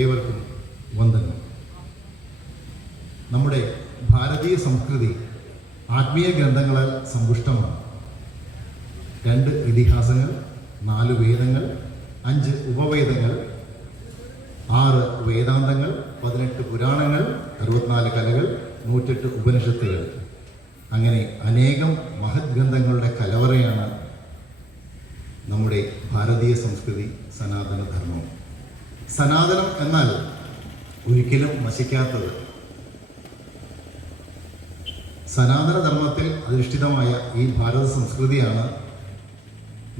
ഏവർക്കും വന്ദനം. നമ്മുടെ ഭാരതീയ സംസ്കൃതി ആത്മീയ ഗ്രന്ഥങ്ങളാൽ സമ്പുഷ്ടമാണ്. 2 ഇതിഹാസങ്ങൾ, 4 വേദങ്ങൾ, 5 ഉപവേദങ്ങൾ, 6 വേദാന്തങ്ങൾ, 18 പുരാണങ്ങൾ, 64 കലകൾ, 108 ഉപനിഷത്തുകൾ, അങ്ങനെ അനേകം മഹത് ഗ്രന്ഥങ്ങളുടെ കലവറയാണ് നമ്മുടെ ഭാരതീയ സംസ്കൃതി, സനാതന ധർമ്മം. സനാതനം എന്നാൽ ഒരിക്കലും നശിക്കാത്തത്. സനാതന ധർമ്മത്തിൽ അധിഷ്ഠിതമായ ഈ ഭാരത സംസ്കൃതിയാണ്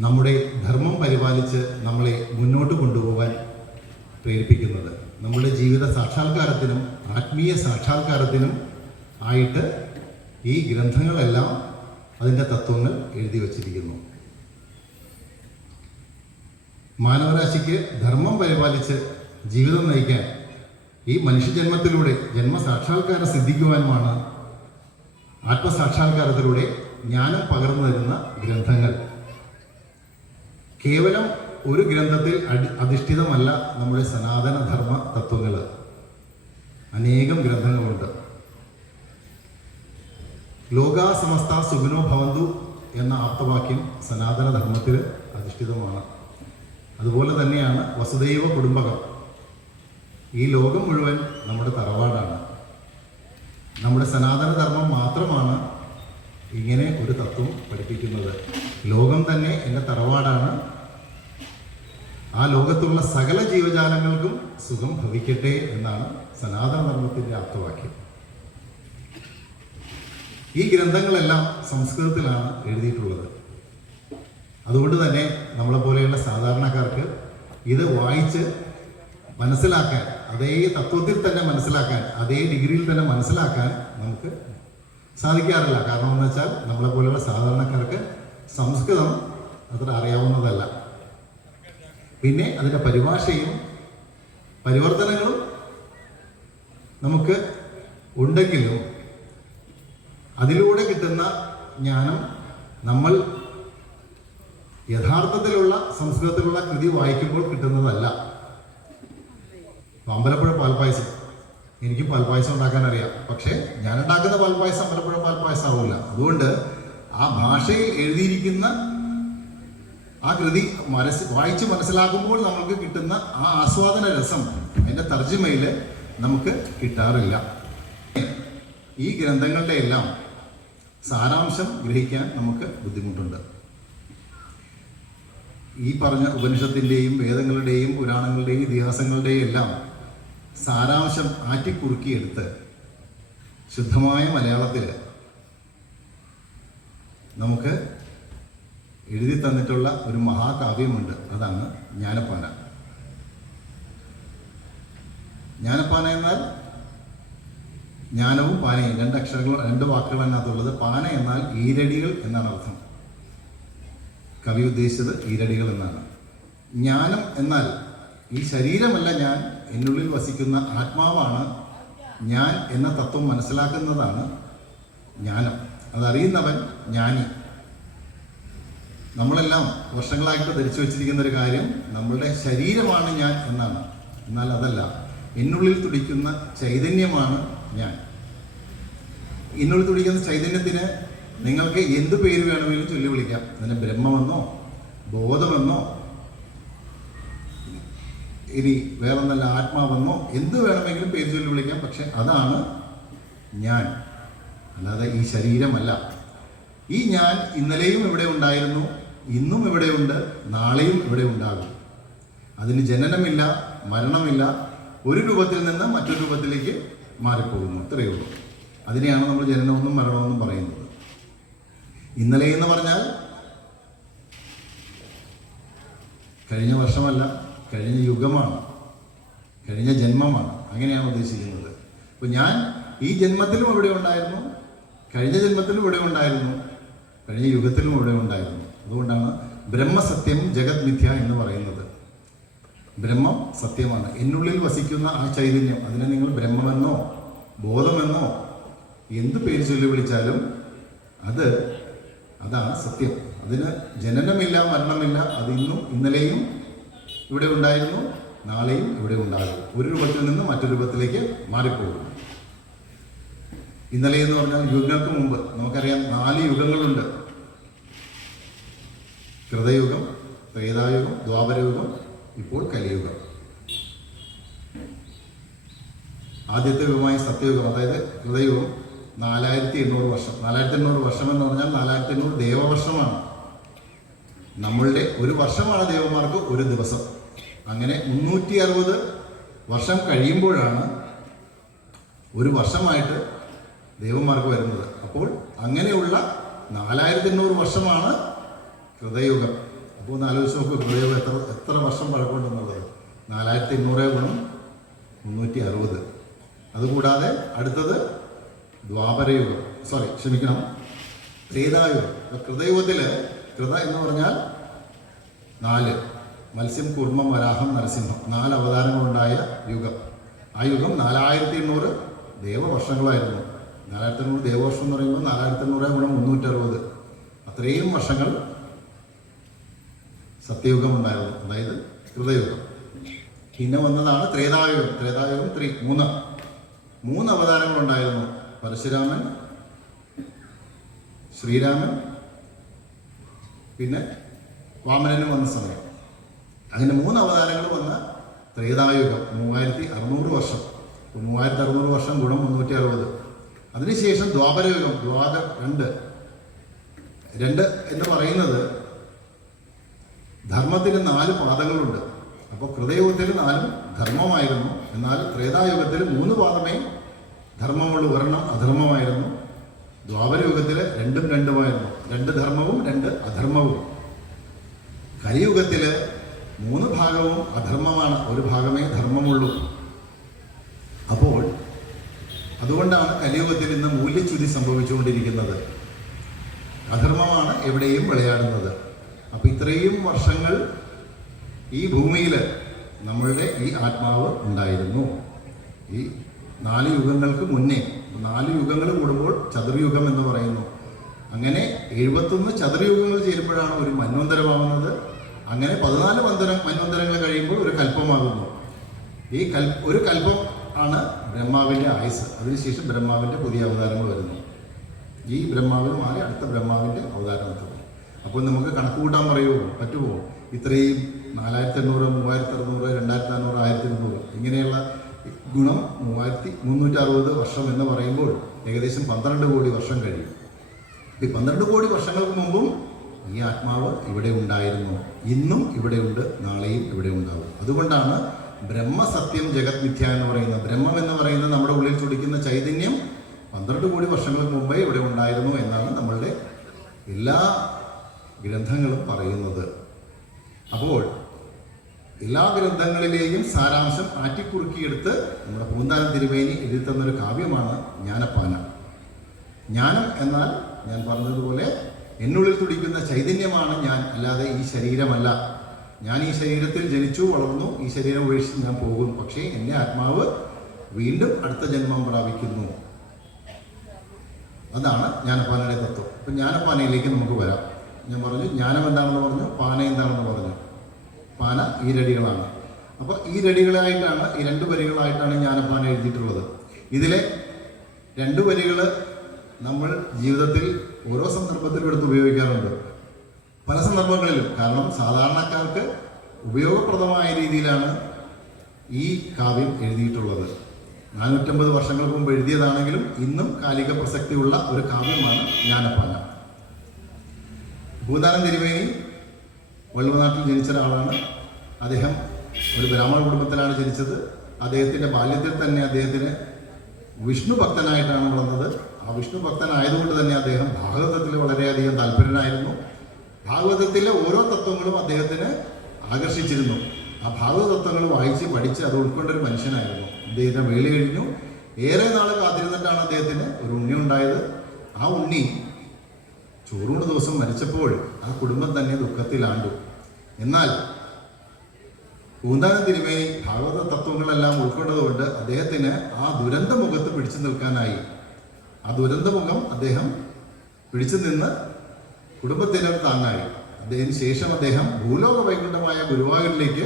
നമ്മുടെ ധർമ്മം പരിപാലിച്ച് നമ്മളെ മുന്നോട്ട് കൊണ്ടുപോകാൻ പ്രേരിപ്പിക്കുന്നത്. നമ്മുടെ ജീവിത സാക്ഷാത്കാരത്തിനും ആത്മീയ സാക്ഷാത്കാരത്തിനും ആയിട്ട് ഈ ഗ്രന്ഥങ്ങളെല്ലാം അതിൻ്റെ തത്വങ്ങൾ എഴുതി വച്ചിരിക്കുന്നു. മാനവരാശിക്ക് ധർമ്മം പരിപാലിച്ച് ജീവിതം നയിക്കാൻ ഈ മനുഷ്യജന്മത്തിലൂടെ ജന്മസാക്ഷാത്കാരം സിദ്ധിക്കുവാനുമാണ് ആത്മസാക്ഷാത്കാരത്തിലൂടെ ജ്ഞാനം പകർന്നു തരുന്ന ഗ്രന്ഥങ്ങൾ. കേവലം ഒരു ഗ്രന്ഥത്തിൽ അധിഷ്ഠിതമല്ല നമ്മുടെ സനാതന ധർമ്മ തത്വങ്ങൾ. അനേകം ഗ്രന്ഥങ്ങളുണ്ട്. ലോകാ സമസ്ത സുഖിനോ ഭവന്തു എന്ന ആപ്തവാക്യം സനാതന ധർമ്മത്തിൽ അധിഷ്ഠിതമാണ്. അതുപോലെ തന്നെയാണ് വസുദൈവ കുടുംബകം. ഈ ലോകം മുഴുവൻ നമ്മുടെ തറവാടാണ്. നമ്മുടെ സനാതന ധർമ്മം മാത്രമാണ് ഇങ്ങനെ ഒരു തത്വം പഠിപ്പിക്കുന്നത്. ലോകം തന്നെ എൻ്റെ തറവാടാണ്. ആ ലോകത്തുള്ള സകല ജീവജാലങ്ങൾക്കും സുഖം ഭവിക്കട്ടെ എന്നാണ് സനാതന ധർമ്മത്തിൻ്റെ ആപ്തവാക്യം. ഈ ഗ്രന്ഥങ്ങളെല്ലാം സംസ്കൃതത്തിലാണ് എഴുതിയിട്ടുള്ളത്. അതുകൊണ്ട് തന്നെ നമ്മളെപ്പോലെയുള്ള സാധാരണക്കാർക്ക് ഇത് വായിച്ച് മനസ്സിലാക്കാൻ, അതേ തത്വത്തിൽ തന്നെ മനസ്സിലാക്കാൻ, അതേ ഡിഗ്രിയിൽ തന്നെ മനസ്സിലാക്കാൻ നമുക്ക് സാധിക്കാറില്ല. കാരണം എന്ന് വെച്ചാൽ നമ്മളെപ്പോലെയുള്ള സാധാരണക്കാർക്ക് സംസ്കൃതം അത്ര അറിയാവുന്നതല്ല. പിന്നെ അതിൻ്റെ പരിഭാഷയും പരിവർത്തനങ്ങളും നമുക്ക് ഉണ്ടെങ്കിലും അതിലൂടെ കിട്ടുന്ന ജ്ഞാനം നമ്മൾ യഥാർത്ഥത്തിലുള്ള സംസ്കൃതത്തിലുള്ള കൃതി വായിക്കുമ്പോൾ കിട്ടുന്നതല്ല. അമ്പലപ്പുഴ പാൽപ്പായസം, എനിക്ക് പാൽപ്പായസം ഉണ്ടാക്കാൻ അറിയാം, പക്ഷേ ഞാൻ ഉണ്ടാക്കുന്ന പാൽപ്പായസം അമ്പലപ്പുഴ പാൽപ്പായസം ആവില്ല. അതുകൊണ്ട് ആ ഭാഷയിൽ എഴുതിയിരിക്കുന്ന ആ കൃതി വായിച്ച് മനസ്സിലാക്കുമ്പോൾ നമുക്ക് കിട്ടുന്ന ആ ആസ്വാദന രസം അതിൻ്റെ തർജ്ജിമയിൽ നമുക്ക് കിട്ടാറില്ല. ഈ ഗ്രന്ഥങ്ങളുടെ എല്ലാം സാരാംശം ഗ്രഹിക്കാൻ നമുക്ക് ബുദ്ധിമുട്ടുണ്ട്. ഈ പറഞ്ഞ ഉപനിഷത്തിൻ്റെയും വേദങ്ങളുടെയും പുരാണങ്ങളുടെയും ഇതിഹാസങ്ങളുടെയും എല്ലാം സാരാംശം ആറ്റിക്കുറുക്കിയെടുത്ത് ശുദ്ധമായ മലയാളത്തിൽ നമുക്ക് എഴുതി തന്നിട്ടുള്ള ഒരു മഹാകാവ്യമുണ്ട്. അതാണ് ജ്ഞാനപ്പാന. ജ്ഞാനപ്പാന എന്നാൽ ജ്ഞാനവും പാനയും 2 അക്ഷരങ്ങൾ, 2 വാക്കുകൾ അതിനകത്തുള്ളത്. പാന എന്നാൽ ഈരടികൾ എന്നാണ് അർത്ഥം. കവി ഉദ്ദേശിച്ചത് ഈരടികൾ എന്നാണ്. ജ്ഞാനം എന്നാൽ ഈ ശരീരമല്ല ഞാൻ, എന്നുള്ളിൽ വസിക്കുന്ന ആത്മാവാണ് ഞാൻ എന്ന തത്വം മനസ്സിലാക്കുന്നതാണ് ജ്ഞാനം. അതറിയുന്നവൻ ജ്ഞാനി. നമ്മളെല്ലാം വർഷങ്ങളായിട്ട് ധരിച്ചു വച്ചിരിക്കുന്ന ഒരു കാര്യം നമ്മളുടെ ശരീരമാണ് ഞാൻ എന്നാണ്. എന്നാൽ അതല്ല, എന്നുള്ളിൽ തുടിക്കുന്ന ചൈതന്യമാണ് ഞാൻ. എന്നുള്ളിൽ തുടിക്കുന്ന ചൈതന്യത്തിന് നിങ്ങൾക്ക് എന്ത് പേര് വേണമെങ്കിലും ചൊല്ലി വിളിക്കാം. അതിന് ബ്രഹ്മമെന്നോ ബോധമെന്നോ ഇനി വേറൊന്നല്ല ആത്മാവെന്നോ എന്ത് വേണമെങ്കിലും പേര് ചൊല്ലി വിളിക്കാം. പക്ഷെ അതാണ് ഞാൻ, അല്ലാതെ ഈ ശരീരമല്ല. ഈ ഞാൻ ഇന്നലെയും ഇവിടെ ഉണ്ടായിരുന്നു, ഇന്നും ഇവിടെയുണ്ട്, നാളെയും ഇവിടെ ഉണ്ടാകും. അതിന് ജനനമില്ല, മരണമില്ല, ഒരു രൂപത്തിൽ നിന്ന് മറ്റൊരു രൂപത്തിലേക്ക് മാറിപ്പോകുന്നു. ഇത്രയേ ഉള്ളൂ. അതിനെയാണ് നമ്മൾ ജനനമെന്നും മരണമെന്നും പറയുന്നത്. ഇന്നലെ എന്ന് പറഞ്ഞാൽ കഴിഞ്ഞ വർഷമല്ല, കഴിഞ്ഞ യുഗമാണ്, കഴിഞ്ഞ ജന്മമാണ്. അങ്ങനെയാണ് ഉദ്ദേശിക്കുന്നത്. അപ്പോൾ ഞാൻ ഈ ജന്മത്തിലും ഇവിടെ ഉണ്ടായിരുന്നു, കഴിഞ്ഞ ജന്മത്തിലും ഇവിടെ ഉണ്ടായിരുന്നു, കഴിഞ്ഞ യുഗത്തിലും ഇവിടെ ഉണ്ടായിരുന്നു. അതുകൊണ്ടാണ് ബ്രഹ്മസത്യം ജഗത് മിഥ്യ എന്ന് പറയുന്നത്. ബ്രഹ്മം സത്യമാണ്. എന്നുള്ളിൽ വസിക്കുന്ന ആ ചൈതന്യം, അതിനെ നിങ്ങൾ ബ്രഹ്മമെന്നോ ബോധമെന്നോ എന്ത് പേര് ചൊല്ലി വിളിച്ചാലും അതാണ് സത്യം. അതിന് ജനനമില്ല, മരണമില്ല. അത് ഇന്നും ഇന്നലെയും ഇവിടെ ഉണ്ടായിരുന്നു, നാളെയും ഇവിടെ ഉണ്ടാകും. ഒരു രൂപത്തിൽ നിന്ന് മറ്റൊരു രൂപത്തിലേക്ക് മാറിപ്പോകും. ഇന്നലെ എന്ന് പറഞ്ഞാൽ യുഗങ്ങൾക്ക് മുമ്പ് നമുക്കറിയാം 4 യുഗങ്ങളുണ്ട്. കൃതയുഗം, ത്രേതായുഗം, ദ്വാപരയുഗം, ഇപ്പോൾ കലിയുഗം. ആദ്യത്തെ യുഗമായ സത്യയുഗം, അതായത് കൃതയുഗം 4800 വർഷം. 4800 വർഷം എന്ന് പറഞ്ഞാൽ 4800 ദേവവർഷമാണ്. നമ്മളുടെ ഒരു വർഷമാണ് ദേവന്മാർക്ക് ഒരു ദിവസം. അങ്ങനെ 360 വർഷം കഴിയുമ്പോഴാണ് ഒരു വർഷമായിട്ട് ദേവന്മാർക്ക് വരുന്നത്. അപ്പോൾ അങ്ങനെയുള്ള 4800 വർഷമാണ് കൃതയുഗം. അപ്പോൾ ഒന്ന് ആലോചിച്ച് നോക്കൂ, കൃതയുഗം എത്ര വർഷം പഴക്കമുണ്ടെന്നുള്ളത്. 4800 ഗുണം 360. അതുകൂടാതെ അടുത്തത് ദ്വാപരയുഗം, ത്രേതായുഗം. കൃതയുഗത്തിൽ കൃത എന്ന് പറഞ്ഞാൽ 4, മത്സ്യം, കൂർമ്മം, വരാഹം, നരസിംഹം, 4 അവതാരങ്ങളുണ്ടായ യുഗം. ആ യുഗം 4800 ദേവവർഷങ്ങളായിരുന്നു. 4800 ദേവവർഷം എന്ന് പറയുമ്പോൾ 4800 ഗുണം 360, അത്രയും വർഷങ്ങൾ സത്യയുഗം ഉണ്ടായിരുന്നു, അതായത് കൃതയുഗം. പിന്നെ വന്നതാണ് ത്രേതായുഗം. ത്രേതായുഗം 3 അവതാരങ്ങളുണ്ടായിരുന്നു. പരശുരാമൻ, ശ്രീരാമൻ, പിന്നെ വാമനനും വന്ന സമയം. അങ്ങനെ 3 അവതാരങ്ങൾ വന്ന ത്രേതായുഗം 3600 വർഷം. 3600 വർഷം ഗുണം 360. അതിനുശേഷം ദ്വാപരയുഗം, 2 എന്ന് പറയുന്നത് ധർമ്മത്തിന് 4 പാദങ്ങളുണ്ട്. അപ്പോൾ കൃതയുഗത്തിൽ 4 ധർമ്മമായിരുന്നു. എന്നാൽ ത്രേതായുഗത്തിൽ 3 പാദമേ ധർമ്മമുള്ള, ഒരെണ്ണം അധർമ്മമായിരുന്നു. ദ്വാപരയുഗത്തിൽ 2ഉം 2ഉമായിരുന്നു, 2 ധർമ്മവും 2 അധർമ്മവും. കലിയുഗത്തിൽ 3 ഭാഗവും അധർമ്മമാണ്, 1 ഭാഗമേ ധർമ്മമുള്ളൂ. അപ്പോൾ അതുകൊണ്ടാണ് കലിയുഗത്തിൽ ഇന്ന് മൂല്യച്യുതി സംഭവിച്ചുകൊണ്ടിരിക്കുന്നത്. അധർമ്മമാണ് എവിടെയും വിളയാടുന്നത്. അപ്പോൾ ഇത്രയും വർഷങ്ങൾ ഈ ഭൂമിയിൽ നമ്മളുടെ ഈ ആത്മാവ് ഉണ്ടായിരുന്നു. ഈ 4 യുഗങ്ങൾക്ക് മുന്നേ, 4 യുഗങ്ങൾ കൂടുമ്പോൾ ചതുർയുഗം എന്ന് പറയുന്നു. അങ്ങനെ 71 ചതുർയുഗങ്ങൾ ചേരുമ്പോഴാണ് ഒരു മന്വന്തരമാകുന്നത്. അങ്ങനെ 14 മന്വന്തരങ്ങൾ കഴിയുമ്പോൾ ഒരു കൽപ്പമാകുന്നു. ഈ ഒരു കൽപ്പം ആണ് ബ്രഹ്മാവിൻ്റെ ആയുസ്. അതിനുശേഷം ബ്രഹ്മാവിൻ്റെ പുതിയ അവതാരങ്ങൾ വരുന്നു. ഈ ബ്രഹ്മാവിന് മാറി അടുത്ത ബ്രഹ്മാവിൻ്റെ അവതാരം എത്തുന്നു. അപ്പോൾ നമുക്ക് കണക്ക് കൂട്ടാൻ പറ്റുമോ? ഇത്രയും 4800, 3600, 2400, 1200 ഇങ്ങനെയുള്ള ഗുണം 3360 വർഷം എന്ന് പറയുമ്പോൾ ഏകദേശം 12 കോടി വർഷം കഴിയും. ഈ 12 കോടി വർഷങ്ങൾക്ക് മുമ്പും ഈ ആത്മാവ് ഇവിടെ ഉണ്ടായിരുന്നു. ഇന്നും ഇവിടെയുണ്ട്, നാളെയും ഇവിടെ ഉണ്ടാകും. അതുകൊണ്ടാണ് ബ്രഹ്മസത്യം ജഗത് മിഥ്യ എന്ന് പറയുന്നത്. ബ്രഹ്മം എന്ന് പറയുന്നത് നമ്മുടെ ഉള്ളിൽ ചുടിക്കുന്ന ചൈതന്യം 12 കോടി വർഷങ്ങൾക്ക് മുമ്പേ ഇവിടെ ഉണ്ടായിരുന്നു എന്നാണ് നമ്മളുടെ എല്ലാ ഗ്രന്ഥങ്ങളും പറയുന്നത്. അപ്പോൾ എല്ലാ ഗ്രന്ഥങ്ങളിലെയും സാരാംശം ആറ്റിക്കുറുക്കിയെടുത്ത് നമ്മുടെ പൂന്താനം തിരുമേനി എഴുതി തന്നൊരു കാവ്യമാണ് ജ്ഞാനപ്പാന. ജ്ഞാനം എന്നാൽ ഞാൻ പറഞ്ഞതുപോലെ എന്നുള്ളിൽ തുടിക്കുന്ന ചൈതന്യമാണ് ഞാൻ, അല്ലാതെ ഈ ശരീരമല്ല. ഞാൻ ഈ ശരീരത്തിൽ ജനിച്ചു വളർന്നു, ഈ ശരീരം ഉപേക്ഷിച്ച് ഞാൻ പോകും. പക്ഷേ എൻ്റെ ആത്മാവ് വീണ്ടും അടുത്ത ജന്മം പ്രാപിക്കുന്നു. അതാണ് ജ്ഞാനപ്പാനയുടെ തത്വം. അപ്പം ജ്ഞാനപ്പാനയിലേക്ക് നമുക്ക് വരാം. ഞാൻ പറഞ്ഞു ജ്ഞാനം എന്താണെന്ന് പറഞ്ഞു, പാന എന്താണെന്ന് പറഞ്ഞു. പാന ഈരടികളാണ്. അപ്പോൾ ഈരടികളായിട്ടാണ്, ഈ 2 വരികളായിട്ടാണ് ജ്ഞാനപ്പാന എഴുതിയിട്ടുള്ളത്. ഇതിലെ 2 വരികൾ നമ്മൾ ജീവിതത്തിൽ ഓരോ സന്ദർഭത്തിലും എടുത്ത് ഉപയോഗിക്കാറുണ്ട്, പല സന്ദർഭങ്ങളിലും. കാരണം സാധാരണക്കാർക്ക് ഉപയോഗപ്രദമായ രീതിയിലാണ് ഈ കാവ്യം എഴുതിയിട്ടുള്ളത്. 450 വർഷങ്ങൾക്ക് മുമ്പ് എഴുതിയതാണെങ്കിലും ഇന്നും കാലിക പ്രസക്തിയുള്ള ഒരു കാവ്യമാണ് ജ്ഞാനപ്പാന. പൂന്താനം തിരുമേനി വള്ളുവനാട്ടിൽ ജനിച്ച ഒരാളാണ്. അദ്ദേഹം ഒരു ബ്രാഹ്മണ കുടുംബത്തിലാണ് ജനിച്ചത്. അദ്ദേഹത്തിൻ്റെ ബാല്യത്തിൽ തന്നെ അദ്ദേഹത്തിന് വിഷ്ണു ഭക്തനായിട്ടാണ് വളർന്നത്. ആ വിഷ്ണു ഭക്തനായതുകൊണ്ട് തന്നെ അദ്ദേഹം ഭാഗവതത്തിൽ വളരെയധികം താല്പര്യനായിരുന്നു. ഭാഗവതത്തിലെ ഓരോ തത്വങ്ങളും അദ്ദേഹത്തിന് ആകർഷിച്ചിരുന്നു. ആ ഭാഗവത തത്വങ്ങൾ വായിച്ച് പഠിച്ച് അത് ഉൾക്കൊണ്ടൊരു മനുഷ്യനായിരുന്നു. അദ്ദേഹത്തിന് വേളി കഴിഞ്ഞു. ഏറെ നാൾ കാത്തിരുന്നിട്ടാണ് അദ്ദേഹത്തിന് ഒരു ഉണ്ണി ഉണ്ടായത്. ആ ഉണ്ണി ചോറൂണ് ദിവസം മരിച്ചപ്പോൾ ആ കുടുംബം തന്നെ ദുഃഖത്തിലാണ്ടു. എന്നാൽ പൂന്താനം തിരുമേനി ഭാഗവത തത്വങ്ങളെല്ലാം ഉൾക്കൊണ്ടതുകൊണ്ട് അദ്ദേഹത്തിന് ആ ദുരന്ത മുഖത്ത് പിടിച്ചു നിൽക്കാനായി. ആ ദുരന്തമുഖം അദ്ദേഹം പിടിച്ചു നിന്ന് കുടുംബത്തിനൊരു താങ്ങായി. അതിന് ശേഷം അദ്ദേഹം ഭൂലോക വൈകുണ്ഠമായ ഗുരുവായൂരിലേക്ക്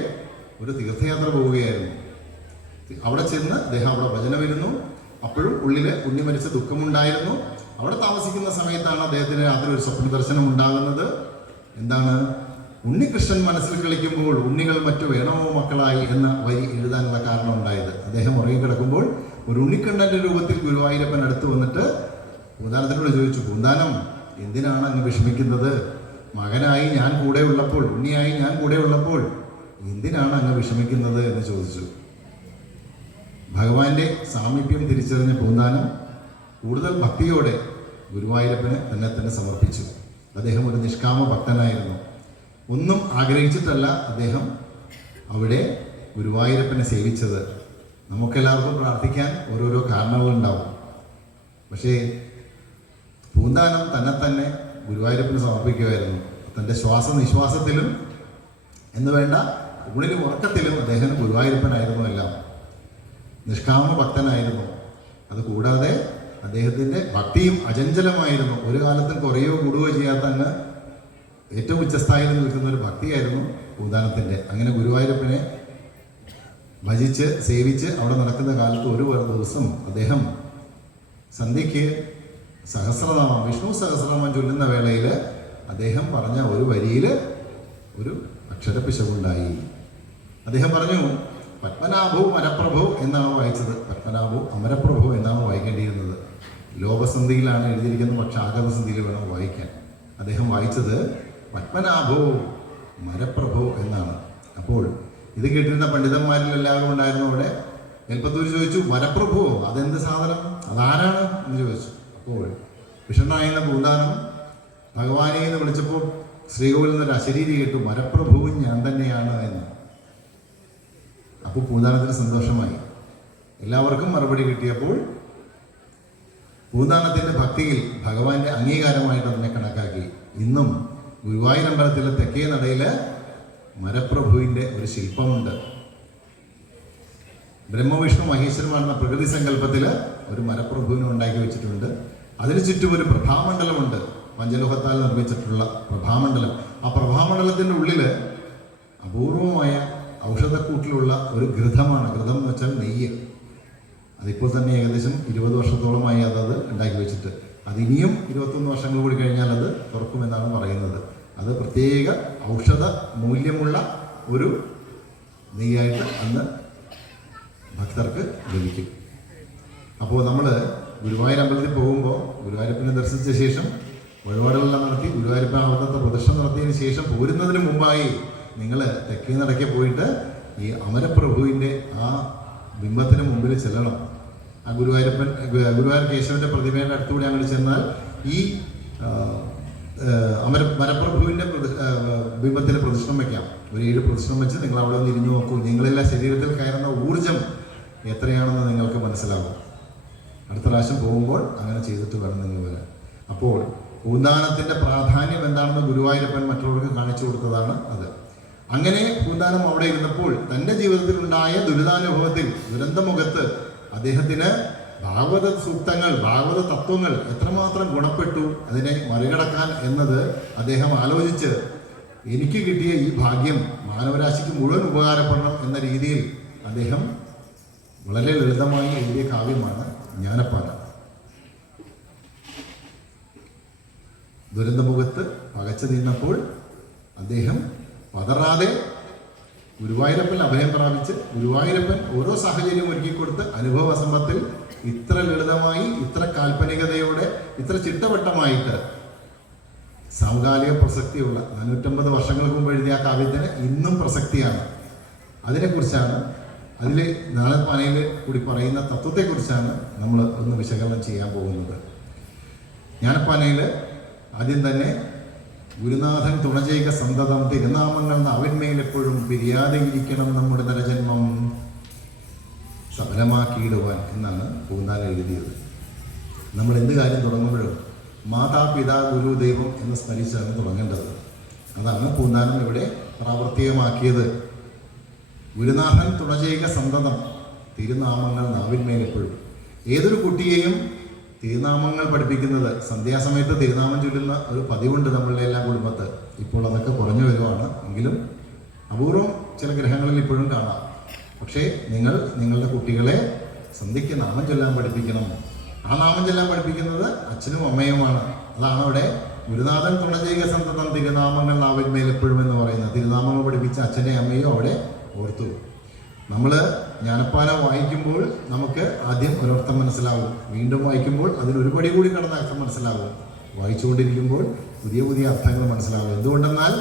ഒരു തീർത്ഥയാത്ര പോവുകയായിരുന്നു. അവിടെ ചെന്ന് അദ്ദേഹം അവിടെ വചനമിരുന്നു. അപ്പോഴും ഉള്ളിൽ ഉണ്ണി മരിച്ച ദുഃഖമുണ്ടായിരുന്നു. അവിടെ താമസിക്കുന്ന സമയത്താണ് അദ്ദേഹത്തിന് രാത്രി ഒരു സ്വപ്ന ദർശനം ഉണ്ടാകുന്നത്. എന്താണ്? ഉണ്ണികൃഷ്ണൻ മനസ്സിൽ കളിക്കുമ്പോൾ ഉണ്ണികൾ മറ്റു വേണമോ മക്കളായി എന്ന വരി എഴുതാനുള്ള കാരണം ഉണ്ടായത്. അദ്ദേഹം ഉറങ്ങിക്കിടക്കുമ്പോൾ ഒരു ഉണ്ണിക്കണ്ണന്റെ രൂപത്തിൽ ഗുരുവായൂരപ്പൻ അടുത്ത് വന്നിട്ട് പൂന്താനത്തിനോട് ചോദിച്ചു, പൂന്താനം, എന്തിനാണ് അങ്ങ് വിഷമിക്കുന്നത്? മകനായി ഞാൻ കൂടെ ഉള്ളപ്പോൾ, ഉണ്ണിയായി ഞാൻ കൂടെ ഉള്ളപ്പോൾ എന്തിനാണ് അങ്ങ് വിഷമിക്കുന്നത് എന്ന് ചോദിച്ചു. ഭഗവാന്റെ സാമീപ്യം തിരിച്ചറിഞ്ഞ പൂന്താനം കൂടുതൽ ഭക്തിയോടെ ഗുരുവായൂരപ്പന് തന്നെ സമർപ്പിച്ചു. അദ്ദേഹം ഒരു നിഷ്കാമ ഭക്തനായിരുന്നു. ഒന്നും ആഗ്രഹിച്ചിട്ടല്ല അദ്ദേഹം അവിടെ ഗുരുവായൂരപ്പനെ സേവിച്ചത്. നമുക്കെല്ലാവർക്കും പ്രാർത്ഥിക്കാൻ ഓരോരോ കാരണങ്ങളുണ്ടാവും. പക്ഷേ പൂന്താനം തന്നെ ഗുരുവായൂരപ്പന് സമർപ്പിക്കുമായിരുന്നു. തൻ്റെ ശ്വാസനിശ്വാസത്തിലും എന്ന് വേണ്ട ഊണിലും ഉറക്കത്തിലും അദ്ദേഹം ഗുരുവായൂരപ്പനായിരുന്നു എല്ലാം. നിഷ്കാമ ഭക്തനായിരുന്നു. അതുകൂടാതെ അദ്ദേഹത്തിൻ്റെ ഭക്തിയും അചഞ്ചലമായിരുന്നു. ഒരു കാലത്തും കുറയോ കൂടുകയോ ചെയ്യാത്ത അങ്ങ് ഏറ്റവും ഉച്ചസ്ഥായിൽ നിൽക്കുന്ന ഒരു ഭക്തിയായിരുന്നു പൂന്താനത്തിൻ്റെ. അങ്ങനെ ഗുരുവായൂരപ്പനെ ഭജിച്ച് സേവിച്ച് അവിടെ നടക്കുന്ന കാലത്ത് ഒരു ദിവസം അദ്ദേഹം സന്ധ്യയ്ക്ക് സഹസ്രനാമം, വിഷ്ണു സഹസ്രനാമം ചൊല്ലുന്ന വേളയിൽ അദ്ദേഹം പറഞ്ഞ ഒരു വരിയിൽ ഒരു അക്ഷരപ്പിശകുണ്ടായി. അദ്ദേഹം പറഞ്ഞു, പത്മനാഭോ അമരപ്രഭോ എന്നാണ് വായിച്ചത്. പത്മനാഭോ അമരപ്രഭോ എന്നാണ് വായിക്കേണ്ടിയിരുന്നത്. ലോപസന്ധിയിലാണ് എഴുതിയിരിക്കുന്നത്, പക്ഷെ ആഗമസന്ധിയിൽ വേണം വായിക്കാൻ. അദ്ദേഹം വായിച്ചത് പത്മനാഭോ മരപ്രഭോ എന്നാണ്. അപ്പോൾ ഇത് കേട്ടിരുന്ന പണ്ഡിതന്മാരിൽ എല്ലാവരും ഉണ്ടായിരുന്നു അവിടെ. എൽപ്പത്തൂർ ചോദിച്ചു, മരപ്രഭോ അതെന്ത് സാധനം, അതാരാണ് എന്ന് ചോദിച്ചു. അപ്പോൾ വിഷണ്ണായെന്ന പൂന്താനം ഭഗവാനെ എന്ന് വിളിച്ചപ്പോൾ ശ്രീകോവിൽ നിന്നൊരു അശരീരി കേട്ടു, മരപ്രഭുവും ഞാൻ തന്നെയാണ് എന്ന്. അപ്പോൾ പൂന്താനത്തിന് സന്തോഷമായി. എല്ലാവർക്കും മറുപടി കിട്ടിയപ്പോൾ പൂന്താനത്തിൻ്റെ ഭക്തിയിൽ ഭഗവാന്റെ അംഗീകാരമായിട്ട് അതിനെ കണക്കാക്കി. ഇന്നും ഗുരുവായൂരമ്പലത്തിലെ തെക്കേ നടയിൽ മരപ്രഭുവിൻ്റെ ഒരു ശില്പമുണ്ട്. ബ്രഹ്മവിഷ്ണു മഹേശ്വരമാണെന്ന പ്രകൃതി സങ്കല്പത്തിൽ ഒരു മരപ്രഭുവിനെ ഉണ്ടാക്കി വെച്ചിട്ടുണ്ട്. അതിന് ചുറ്റും ഒരു പ്രഭാമണ്ഡലമുണ്ട്, പഞ്ചലോഹത്താൽ നിർമ്മിച്ചിട്ടുള്ള പ്രഭാമണ്ഡലം. ആ പ്രഭാമണ്ഡലത്തിൻ്റെ ഉള്ളിൽ അപൂർവമായ ഔഷധക്കൂട്ടിലുള്ള ഒരു ഘൃതമാണ്. ഘൃതം എന്ന് വെച്ചാൽ നെയ്യ്. അതിപ്പോൾ തന്നെ ഏകദേശം 20 വർഷത്തോളമായി അതത് ഉണ്ടാക്കി വെച്ചിട്ട്. അതിനിയും 21 വർഷങ്ങൾ കൂടി കഴിഞ്ഞാൽ അത് തുറക്കുമെന്നാണ് പറയുന്നത്. അത് പ്രത്യേക ഔഷധ മൂല്യമുള്ള ഒരു നെയ്യായിട്ട് അന്ന് ഭക്തർക്ക് ലഭിക്കും. അപ്പോൾ നമ്മൾ ഗുരുവായൂർ അമ്പലത്തിൽ പോകുമ്പോൾ ഗുരുവായൂരപ്പനെ ദർശിച്ച ശേഷം വഴിപാടുകളെല്ലാം നടത്തി ഗുരുവായൂരപ്പൻ അവിടുത്തെ പ്രദർശനം നടത്തിയതിന് ശേഷം പോരുന്നതിന് മുമ്പായി നിങ്ങൾ തെക്കേ നടക്കെ പോയിട്ട് ഈ അമരപ്രഭുവിൻ്റെ ആ ബിംബത്തിന് മുമ്പിൽ ചെല്ലണം. ആ ഗുരുവായൂർ കേശവൻ്റെ പ്രതിമയുടെ അടുത്തുകൂടി അങ്ങോട്ട് ചെന്നാൽ ഈ മരപ്രഭുവിൻ്റെ ബിംബത്തിന് പ്രദക്ഷിണം വയ്ക്കാം. ഒരു 7 പ്രദക്ഷിണം വെച്ച് നിങ്ങൾ അവിടെ ഒന്ന് ഇരിഞ്ഞു നോക്കൂ. നിങ്ങളെല്ലാം ശരീരത്തിൽ കയറുന്ന ഊർജം എത്രയാണെന്ന് നിങ്ങൾക്ക് മനസ്സിലാവും. അടുത്ത പ്രാവശ്യം പോകുമ്പോൾ അങ്ങനെ ചെയ്തിട്ട് വേണം നിങ്ങൾ വരാൻ. അപ്പോൾ പൂന്താനത്തിൻ്റെ പ്രാധാന്യം എന്താണെന്ന് ഗുരുവായൂരപ്പൻ മറ്റുള്ളവർക്ക് കാണിച്ചു കൊടുത്തതാണ് അത്. അങ്ങനെ പൂന്താനം അവിടെ ഇരുന്നപ്പോൾ തൻ്റെ ജീവിതത്തിൽ ഉണ്ടായ ദുരിതാനുഭവത്തിൽ, ദുരന്തമുഖത്ത് അദ്ദേഹത്തിന് ഭാഗവത സൂക്തങ്ങൾ, ഭാഗവത തത്വങ്ങൾ എത്രമാത്രം ഗുണപ്പെട്ടു അതിനെ മറികടക്കാൻ എന്നത് അദ്ദേഹം ആലോചിച്ച്, എനിക്ക് കിട്ടിയ ഈ ഭാഗ്യം മാനവരാശിക്ക് മുഴുവൻ ഉപകാരപ്പെടണം എന്ന രീതിയിൽ അദ്ദേഹം വളരെ ലളിതമായി എഴുതിയ കാവ്യമാണ് ജ്ഞാനപ്പാന. ദുരന്തമുഖത്ത് പകച്ചു നിന്നപ്പോൾ അദ്ദേഹം പതറാതെ ഗുരുവായൂരപ്പൻ അഭയം പ്രാപിച്ച് ഗുരുവായൂരപ്പൻ ഓരോ സാഹചര്യം ഒരുക്കിക്കൊടുത്ത് അനുഭവ സമ്പത്തിൽ ഇത്ര ലളിതമായി, ഇത്ര കാൽപ്പനികതയോടെ, ഇത്ര ചിട്ടവട്ടമായിട്ട് സമകാലിക പ്രസക്തിയുള്ള 450 വർഷങ്ങൾക്ക് മുമ്പ് എഴുതിയ ആ കാവ്യത്തിന് ഇന്നും പ്രസക്തിയാണ്. അതിനെക്കുറിച്ചാണ്, അതിൽ നാളെ പാനയിൽ കൂടി പറയുന്ന തത്വത്തെക്കുറിച്ചാണ് നമ്മൾ ഒന്ന് വിശകലനം ചെയ്യാൻ പോകുന്നത്. ജ്ഞാനപ്പാനയിൽ ആദ്യം തന്നെ ഗുരുനാഥൻ തുണ ചെയ്യുക സന്തതം, തിരുനാമങ്ങൾ അവന്മേലെപ്പോഴും പിരിയാതെ ഇരിക്കണം നമ്മുടെ നരജന്മം സഫലമാക്കിയിടുവാൻ എന്നാണ് പൂന്താനം എഴുതിയത്. നമ്മൾ എന്ത് കാര്യം തുടങ്ങുമ്പോഴും മാതാപിതാ ഗുരു ദൈവം എന്ന് സ്മരിച്ചാണ് തുടങ്ങേണ്ടത്. അതാണ് പൂന്താനം ഇവിടെ പ്രാവർത്തികമാക്കിയത്. ഗുരുനാഥൻ തുണ ചെയ്യുക സന്തതം, തിരുനാമങ്ങൾ നാവിന്മേലെപ്പോഴും. ഏതൊരു കുട്ടിയെയും തിരുനാമങ്ങൾ പഠിപ്പിക്കുന്നത്, സന്ധ്യാസമയത്ത് തിരുനാമം ചൊല്ലുന്ന ഒരു പതിവുണ്ട് നമ്മളുടെ എല്ലാ കുടുംബത്ത്. ഇപ്പോൾ അതൊക്കെ കുറഞ്ഞു വരുവാണ്. എങ്കിലും അപൂർവം ചില ഗ്രഹങ്ങളിൽ ഇപ്പോഴും കാണാം. പക്ഷേ നിങ്ങൾ നിങ്ങളുടെ കുട്ടികളെ സന്ധ്യയ്ക്ക് നാമം ചൊല്ലാൻ പഠിപ്പിക്കണം. ആ നാമം ചൊല്ലാൻ പഠിപ്പിക്കുന്നത് അച്ഛനും അമ്മയുമാണ്. അതാണ് അവിടെ ഗുരുനാഥൻ തുണ ചെയ്യുക സന്തതം തിരുനാമങ്ങൾ നാവിന്മേൽ എപ്പോഴും എന്ന് പറയുന്നത്. തിരുനാമങ്ങൾ പഠിപ്പിച്ച അച്ഛനെയും അമ്മയും അവിടെ ഓർത്തു. നമ്മൾ ജ്ഞാനപ്പാല വായിക്കുമ്പോൾ നമുക്ക് ആദ്യം ഒരർത്ഥം മനസ്സിലാവും, വീണ്ടും വായിക്കുമ്പോൾ അതിനൊരു പടി കൂടി കടന്ന അർത്ഥം മനസ്സിലാവും, വായിച്ചുകൊണ്ടിരിക്കുമ്പോൾ പുതിയ പുതിയ അർത്ഥങ്ങൾ മനസ്സിലാവും. എന്തുകൊണ്ടെന്നാൽ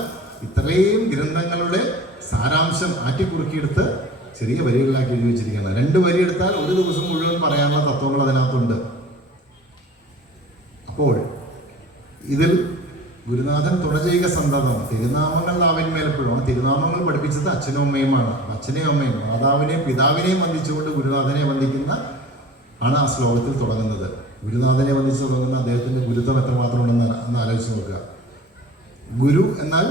ഇത്രയും ഗ്രന്ഥങ്ങളുടെ സാരാംശം ആറ്റിക്കുറുക്കിയെടുത്ത് ചെറിയ വരികളിലാക്കി എഴുതി വെച്ചിരിക്കുകയാണ്. 2 വരി എടുത്താൽ ഒരു ദിവസം മുഴുവൻ പറയാനുള്ള തത്വങ്ങൾ അതിനകത്തുണ്ട്. അപ്പോൾ ഇതിൽ ഗുരുനാഥൻ തുണ ചെയ്യുക സന്തതം തിരുനാമങ്ങൾ നാവിന്മേലെപ്പോഴും, ആ തിരുനാമങ്ങൾ പഠിപ്പിച്ചത് അച്ഛനും അമ്മയുമാണ്. അച്ഛനെയും അമ്മയും മാതാവിനെയും പിതാവിനെയും വന്ദിച്ചുകൊണ്ട് ഗുരുനാഥനെ വന്ദിക്കുന്ന ആണ് ആ ശ്ലോകത്തിൽ തുടങ്ങുന്നത്. ഗുരുനാഥനെ വന്ദിച്ച് തുടങ്ങുന്ന അദ്ദേഹത്തിൻ്റെ ഗുരുത്വം എത്രമാത്രം ഉണ്ടെന്ന് ആലോചിച്ച് നോക്കുക. ഗുരു എന്നാൽ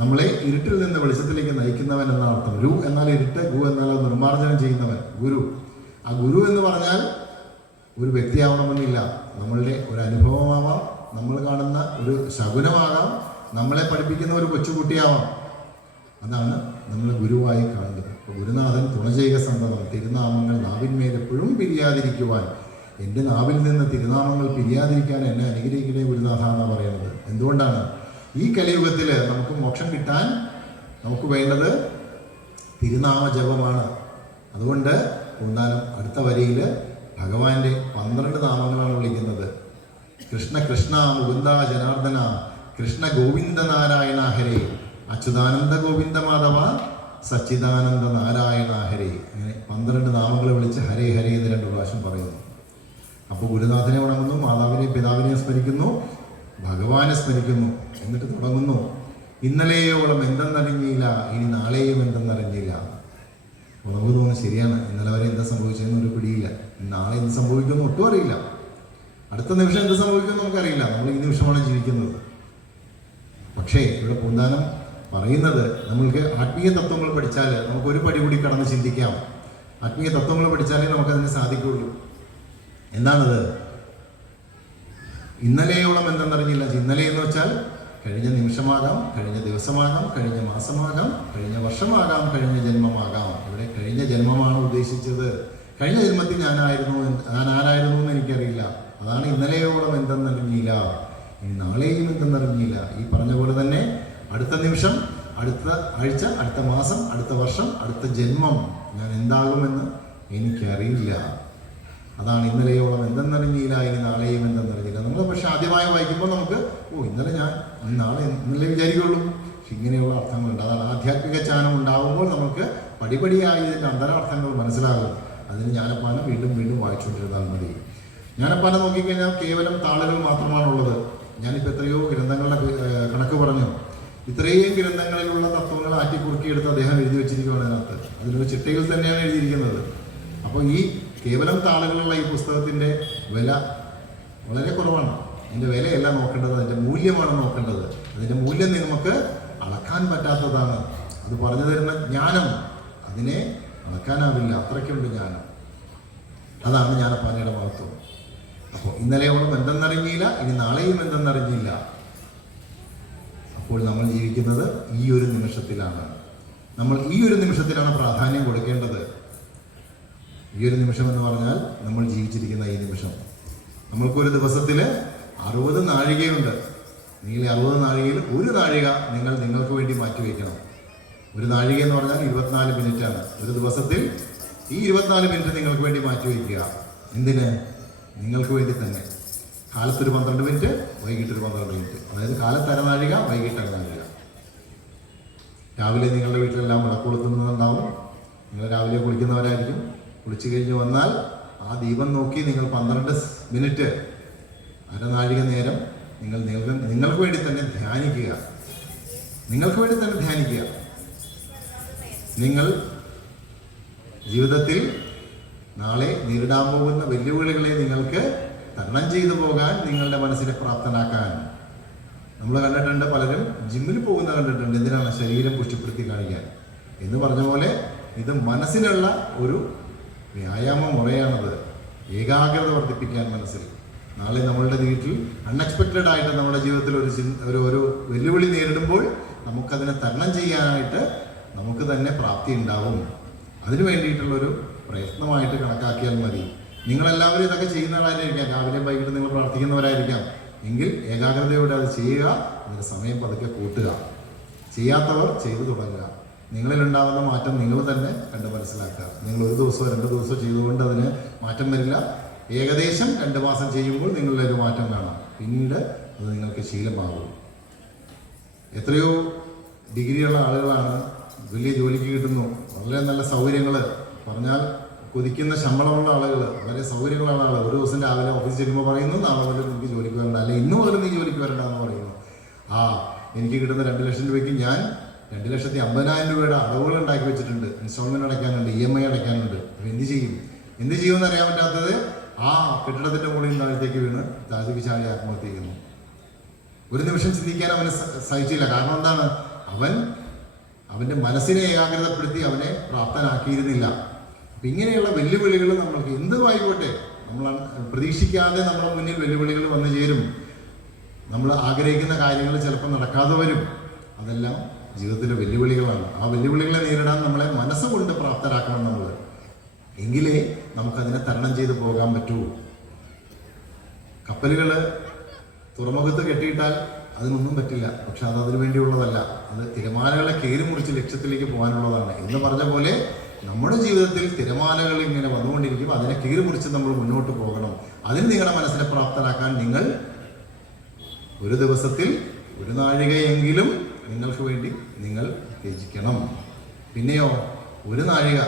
നമ്മളെ ഇരുട്ടിൽ നിന്ന് വെളിച്ചത്തിലേക്ക് നയിക്കുന്നവൻ എന്ന അർത്ഥം. രു എന്നാൽ ഇരുട്ട്, ഗു എന്നാൽ നിർമ്മാർജ്ജനം ചെയ്യുന്നവൻ, ഗുരു. ആ ഗുരു എന്ന് പറഞ്ഞാൽ ഒരു വ്യക്തിയാവണമെന്നില്ല, നമ്മളുടെ ഒരു അനുഭവമാവാം, നമ്മൾ കാണുന്ന ഒരു ശകുനമാകാം, നമ്മളെ പഠിപ്പിക്കുന്ന ഒരു കൊച്ചുകുട്ടിയാവാം. അതാണ് നമ്മൾ ഗുരുവായി കാണുന്നത്. അപ്പോൾ ഗുരുനാഥൻ തുണ ചെയ്യുക സന്തതം തിരുനാമങ്ങൾ നാവിന്മേലെപ്പോഴും പിരിയാതിരിക്കുവാൻ, എൻ്റെ നാവിൽ നിന്ന് തിരുനാമങ്ങൾ പിരിയാതിരിക്കാൻ എന്നെ അനുഗ്രഹിക്കണേ ഗുരുനാഥ എന്നാണ് പറയുന്നത്. എന്തുകൊണ്ടാണ്? ഈ കലിയുഗത്തിൽ നമുക്ക് മോക്ഷം കിട്ടാൻ നമുക്ക് വേണ്ടത് തിരുനാമ ജപമാണ്. അതുകൊണ്ട് പൂന്താനം അടുത്ത വരിയിൽ ഭഗവാന്റെ 12 നാമങ്ങളാണ് വിളിക്കുന്നത്. കൃഷ്ണ കൃഷ്ണ മുകുന്ദ ജനാർദ്ദന, കൃഷ്ണ ഗോവിന്ദ നാരായണ ഹരേ, അച്യുതാനന്ദ ഗോവിന്ദ മാധവ, സച്ചിദാനന്ദ നാരായണ ഹരേ. അങ്ങനെ 12 നാമങ്ങൾ വിളിച്ച് ഹരേ ഹരേ എന്ന് 2 പ്രാവശ്യം പറയുന്നു. അപ്പോൾ ഗുരുനാഥനെ വണങ്ങുന്നു, മാതാവിനെയും പിതാവിനെയും സ്മരിക്കുന്നു, ഭഗവാനെ സ്മരിക്കുന്നു. എന്നിട്ട് തുടങ്ങുന്നു, ഇന്നലെയോളം എന്തെന്നറിഞ്ഞില്ല, ഇനി നാളെയും എന്തെന്നറിഞ്ഞില്ല. അപ്പോൾ നമുക്ക് തോന്നുന്നു ശരിയാണ്, ഇന്നലെ വരെ എന്താ സംഭവിച്ചതെന്ന് ഒരു പിടിയില്ല, നാളെ എന്ത് സംഭവിക്കുമെന്ന് ഒട്ടും അറിയില്ല, അടുത്ത നിമിഷം എന്ത് സംഭവിക്കുമെന്ന് നമുക്കറിയില്ല. നമ്മൾ ഈ നിമിഷമാണ് ജീവിക്കുന്നത്. പക്ഷേ ഇവിടെ പൂന്താനം പറയുന്നത്, നമ്മൾക്ക് ആത്മീയ തത്വങ്ങൾ പഠിച്ചാൽ നമുക്കൊരു പടി കൂടി കടന്ന് ചിന്തിക്കാം. ആത്മീയ തത്വങ്ങൾ പഠിച്ചാലേ നമുക്കതിന് സാധിക്കുള്ളൂ. എന്താണത്? ഇന്നലെയോളം എന്തെന്നറിഞ്ഞില്ല. ഇന്നലെ എന്ന് വെച്ചാൽ കഴിഞ്ഞ നിമിഷമാകാം, കഴിഞ്ഞ ദിവസമാകാം, കഴിഞ്ഞ മാസമാകാം, കഴിഞ്ഞ വർഷമാകാം, കഴിഞ്ഞ ജന്മമാകാം. ഇവിടെ കഴിഞ്ഞ ജന്മമാണ് ഉദ്ദേശിച്ചത്. കഴിഞ്ഞ ജന്മത്തിൽ ഞാൻ ആരായിരുന്നു എന്ന് എനിക്കറിയില്ല. അതാണ് ഇന്നലെയോളം എന്തെന്നറിഞ്ഞില്ല, ഇനി നാളെയും എന്തെന്നറിഞ്ഞില്ല. ഈ പറഞ്ഞ പോലെ തന്നെ അടുത്ത നിമിഷം, അടുത്ത ആഴ്ച, അടുത്ത മാസം, അടുത്ത വർഷം, അടുത്ത ജന്മം ഞാൻ എന്താകുമെന്ന് എനിക്കറിയില്ല. അതാണ് ഇന്നലെയോളം എന്തെന്നറിഞ്ഞില്ല, ഇനി നാളെയും എന്തെന്നറിഞ്ഞില്ല. നമ്മൾ പക്ഷെ ആദ്യമായി വായിക്കുമ്പോൾ നമുക്ക് ഇന്നലെ ഞാൻ നാളെ ഇന്നലെ വിചാരിക്കുള്ളൂ. പക്ഷെ ഇങ്ങനെയുള്ള അർത്ഥങ്ങളുണ്ട്. അതാണ് ആധ്യാത്മിക ജ്ഞാനം ഉണ്ടാകുമ്പോൾ നമുക്ക് പടിപടിയായി ഇതിൻ്റെ അന്തരാർത്ഥങ്ങൾ മനസ്സിലാകും. അതിന് ജ്ഞാനപ്പാനം വീണ്ടും വീണ്ടും വായിച്ചുകൊണ്ടിരുന്നാൽ മതി. ജ്ഞാനപ്പാനം നോക്കിക്കഴിഞ്ഞാൽ കേവലം താളുകൾ മാത്രമാണുള്ളത്. ഞാനിപ്പോൾ എത്രയോ ഗ്രന്ഥങ്ങളുടെ കണക്ക് പറഞ്ഞു. ഇത്രയും ഗ്രന്ഥങ്ങളിലുള്ള തത്വങ്ങൾ ആറ്റിക്കുറുക്കിയെടുത്ത് അദ്ദേഹം എഴുതി വെച്ചിരിക്കുകയാണ് അതിനകത്ത്. അതിലൊരു ചിട്ടയിൽ തന്നെയാണ് എഴുതിയിരിക്കുന്നത്. അപ്പോൾ ഈ കേവലം താളുകളുള്ള ഈ പുസ്തകത്തിൻ്റെ വില വളരെ കുറവാണ്. അതിൻ്റെ വിലയല്ല നോക്കേണ്ടത്, അതിൻ്റെ മൂല്യമാണ് നോക്കേണ്ടത്. അതിൻ്റെ മൂല്യം നമുക്ക് അളക്കാൻ പറ്റാത്തതാണ്. അത് പറഞ്ഞു തരുന്ന ജ്ഞാനം അതിനെ അളക്കാനാവില്ല, അത്രയ്ക്കുണ്ട് ജ്ഞാനം. അതാണ് ജ്ഞാനപ്പാനയുടെ മഹത്വം. അപ്പോൾ ഇന്നലെയോളം എന്തെന്നറിഞ്ഞില്ല, ഇനി നാളെയും എന്തെന്നറിഞ്ഞില്ല. അപ്പോൾ നമ്മൾ ജീവിക്കുന്നത് ഈ ഒരു നിമിഷത്തിലാണ്. നമ്മൾ ഈ ഒരു നിമിഷത്തിലാണ് പ്രാധാന്യം കൊടുക്കേണ്ടത്. ഈ ഒരു നിമിഷം എന്ന് പറഞ്ഞാൽ നമ്മൾ ജീവിച്ചിരിക്കുന്ന ഈ നിമിഷം. നമ്മൾക്കൊരു ദിവസത്തിൽ 60 നാഴികയുണ്ട്. നിങ്ങൾ 60 നാഴികയിൽ ഒരു നാഴിക നിങ്ങൾക്ക് വേണ്ടി മാറ്റിവെക്കണം. ഒരു നാഴിക എന്ന് പറഞ്ഞാൽ 24 മിനിറ്റാണ്. ഒരു ദിവസത്തിൽ ഈ 24 മിനിറ്റ് നിങ്ങൾക്ക് വേണ്ടി മാറ്റിവെക്കുക. എന്തിന്? നിങ്ങൾക്ക് വേണ്ടി തന്നെ. കാലത്തൊരു 12 മിനിറ്റ്, വൈകിട്ടൊരു 12 മിനിറ്റ്. അതായത് കാലത്ത് അരനാഴിക, വൈകിട്ട് അരനാഴിക. രാവിലെ നിങ്ങളുടെ വീട്ടിലെല്ലാം വിളക്കൊളുത്തുന്നുണ്ടാവും. നിങ്ങൾ രാവിലെ കുളിക്കുന്നവരായിരിക്കും. കുളിച്ചു കഴിഞ്ഞ് വന്നാൽ ആ ദീപം നോക്കി നിങ്ങൾ 12 മിനിറ്റ്, അരനാഴിക നേരം നിങ്ങൾക്ക് വേണ്ടി തന്നെ ധ്യാനിക്കുക. നിങ്ങൾക്ക് വേണ്ടി തന്നെ ധ്യാനിക്കുക. നിങ്ങൾ ജീവിതത്തിൽ നാളെ നേരിടാൻ പോകുന്ന വെല്ലുവിളികളെ നിങ്ങൾക്ക് തരണം ചെയ്തു പോകാൻ നിങ്ങളുടെ മനസ്സിനെ പ്രാപ്തനാക്കാൻ. നമ്മൾ കണ്ടിട്ടുണ്ട്, പലരും ജിമ്മിൽ പോകുന്ന കണ്ടിട്ടുണ്ട്. എന്തിനാണ്? ശരീരം പുഷ്ടിപ്പെടുത്തി കാണിക്കാൻ എന്ന് പറഞ്ഞ പോലെ ഇത് മനസ്സിനുള്ള ഒരു വ്യായാമ മുറയാണത്. ഏകാഗ്രത വർദ്ധിപ്പിക്കാൻ മനസ്സിൽ. നാളെ നമ്മളുടെ വീട്ടിൽ അൺഎക്സ്പെക്റ്റഡ് ആയിട്ട് നമ്മുടെ ജീവിതത്തിൽ ഒരു വെല്ലുവിളി നേരിടുമ്പോൾ നമുക്കതിനെ തരണം ചെയ്യാനായിട്ട് നമുക്ക് തന്നെ പ്രാപ്തി ഉണ്ടാവും. അതിനു വേണ്ടിയിട്ടുള്ളൊരു പ്രയത്നമായിട്ട് കണക്കാക്കിയാൽ മതി. നിങ്ങളെല്ലാവരും ഇതൊക്കെ ചെയ്യുന്നവരായിരിക്കാം, രാവിലെ വൈകിട്ട് നിങ്ങൾ പ്രാർത്ഥിക്കുന്നവരായിരിക്കാം. എങ്കിൽ ഏകാഗ്രതയോടെ അത് ചെയ്യുക, അതിൻ്റെ സമയം പതുക്കെ കൂട്ടുക. ചെയ്യാത്തവർ ചെയ്തു തുടങ്ങുക. നിങ്ങളിലുണ്ടാകുന്ന മാറ്റം നിങ്ങൾ തന്നെ കണ്ട് മനസ്സിലാക്കുക. നിങ്ങൾ ഒരു ദിവസമോ 2 ദിവസമോ ചെയ്തുകൊണ്ട് അതിന് മാറ്റം വരില്ല. ഏകദേശം 2 മാസം ചെയ്യുമ്പോൾ നിങ്ങളുടെ ഒരു മാറ്റം കാണാം. പിന്നീട് അത് നിങ്ങൾക്ക് ശീലമാകും. എത്രയോ ഡിഗ്രിയുള്ള ആളുകളാണ് വലിയ ജോലിക്ക് കിട്ടുന്നു, വളരെ നല്ല സൗകര്യങ്ങൾ, പറഞ്ഞാൽ കൊതിക്കുന്ന ശമ്പളമുള്ള ആളുകൾ, വളരെ സൗകര്യങ്ങളുള്ള ആളുകൾ. ഒരു ദിവസം രാവിലെ ഓഫീസിൽ ചെല്ലുമ്പോൾ പറയുന്നു, നാളെ മുതൽ എനിക്ക് ജോലിക്ക് വരണ്ട, അല്ലെങ്കിൽ ഇന്ന് മുതൽ നീ ജോലിക്ക് വരണ്ട എന്ന് പറയുന്നു. എനിക്ക് കിട്ടുന്ന 2 ലക്ഷം രൂപയ്ക്ക് ഞാൻ 2,50,000 രൂപയുടെ അടവുകൾ ഉണ്ടാക്കി വെച്ചിട്ടുണ്ട്, ഇൻസ്റ്റാൾമെൻറ്റ് അടയ്ക്കാനുണ്ട്, EMI അടയ്ക്കാനുണ്ട്. അപ്പോൾ എന്ത് ചെയ്യുമെന്ന് അറിയാൻ പറ്റാത്തത് കെട്ടിടത്തിൻ്റെ മുകളിൽ താഴത്തേക്ക് വീണ് താഴത്തേക്ക് ചാടി ആത്മഹത്യ ചെയ്യുന്നു. ഒരു നിമിഷം ചിന്തിക്കാൻ അവന് സഹിച്ചില്ല. കാരണം എന്താണ്? അവൻ്റെ മനസ്സിനെ ഏകാഗ്രതപ്പെടുത്തി അവനെ പ്രാപ്തനാക്കിയിരുന്നില്ല. അപ്പം ഇങ്ങനെയുള്ള വെല്ലുവിളികൾ നമ്മൾക്ക് എന്തുമായിക്കോട്ടെ, നമ്മൾ പ്രതീക്ഷിക്കാതെ നമ്മുടെ മുന്നിൽ വെല്ലുവിളികൾ വന്നു ചേരും. നമ്മൾ ആഗ്രഹിക്കുന്ന കാര്യങ്ങൾ ചിലപ്പോൾ നടക്കാതെ വരും. അതെല്ലാം ജീവിതത്തിലെ വെല്ലുവിളികളാണ്. ആ വെല്ലുവിളികളെ നേരിടാൻ നമ്മളെ മനസ്സുകൊണ്ട് പ്രാപ്തരാക്കണം നമ്മൾ. എങ്കിലേ നമുക്കതിനെ തരണം ചെയ്ത് പോകാൻ പറ്റൂ. കപ്പലുകൾ തുറമുഖത്ത് കെട്ടിയിട്ടാൽ അതിനൊന്നും പറ്റില്ല. പക്ഷെ അത് അതിനു വേണ്ടിയുള്ളതല്ല. അത് തിരമാലകളെ കീറി മുറിച്ച് ലക്ഷ്യത്തിലേക്ക് പോകാനുള്ളതാണ്. എന്ന് പറഞ്ഞ പോലെ നമ്മുടെ ജീവിതത്തിൽ തിരമാലകൾ ഇങ്ങനെ വന്നുകൊണ്ടിരിക്കും. അതിനെ കീറി മുറിച്ച് നമ്മൾ മുന്നോട്ട് പോകണം. അതിന് നിങ്ങളുടെ മനസ്സിനെ പ്രാപ്തരാക്കാൻ നിങ്ങൾ ഒരു ദിവസത്തിൽ 1 നാഴികയെങ്കിലും നിങ്ങൾക്ക് വേണ്ടി നിങ്ങൾ ത്യജിക്കണം. പിന്നെയോ 1 നാഴിക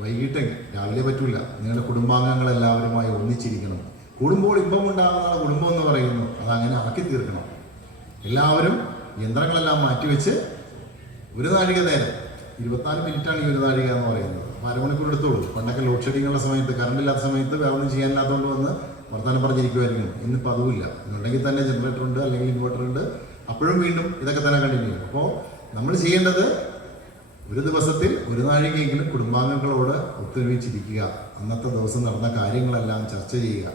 വൈകിട്ട്, രാവിലെ പറ്റൂല. നിങ്ങളുടെ കുടുംബാംഗങ്ങളെല്ലാവരുമായി ഒന്നിച്ചിരിക്കണം. കൂടുമ്പോൾ ഇമ്പമുണ്ടാകുന്ന കുടുംബം എന്ന് പറയുന്നു, അതങ്ങനെ ആക്കി തീർക്കണം. എല്ലാവരും യന്ത്രങ്ങളെല്ലാം മാറ്റിവെച്ച് 1 നാഴിക നേരം, 24 മിനിറ്റാണ് ഈ 1 നാഴിക എന്ന് പറയുന്നത്. 1/2 മണിക്കൂർ എടുത്തോളൂ. പണ്ടൊക്കെ ലോഡ് ഷെഡിങ്ങുള്ള സമയത്ത്, കറണ്ടില്ലാത്ത സമയത്ത് വേറെ ഒന്നും ചെയ്യാനില്ലാത്തതുകൊണ്ട് വന്ന് വർത്തമാനം പറഞ്ഞിരിക്കുമായിരിക്കും. ഇന്നിപ്പോൾ അതുമില്ല. ഇന്നുണ്ടെങ്കിൽ തന്നെ ജനറേറ്റർ ഉണ്ട്, അല്ലെങ്കിൽ ഇൻവെർട്ടർ ഉണ്ട്. അപ്പോഴും വീണ്ടും ഇതൊക്കെ തന്നെ കണ്ടിന്യൂ ചെയ്യും. അപ്പോൾ നമ്മൾ ചെയ്യേണ്ടത് ഒരു ദിവസത്തിൽ 1 നാഴികയെങ്കിലും കുടുംബാംഗങ്ങളോട് ഒത്തൊരുമിച്ചിരിക്കുക. അന്നത്തെ ദിവസം നടന്ന കാര്യങ്ങളെല്ലാം ചർച്ച ചെയ്യുക.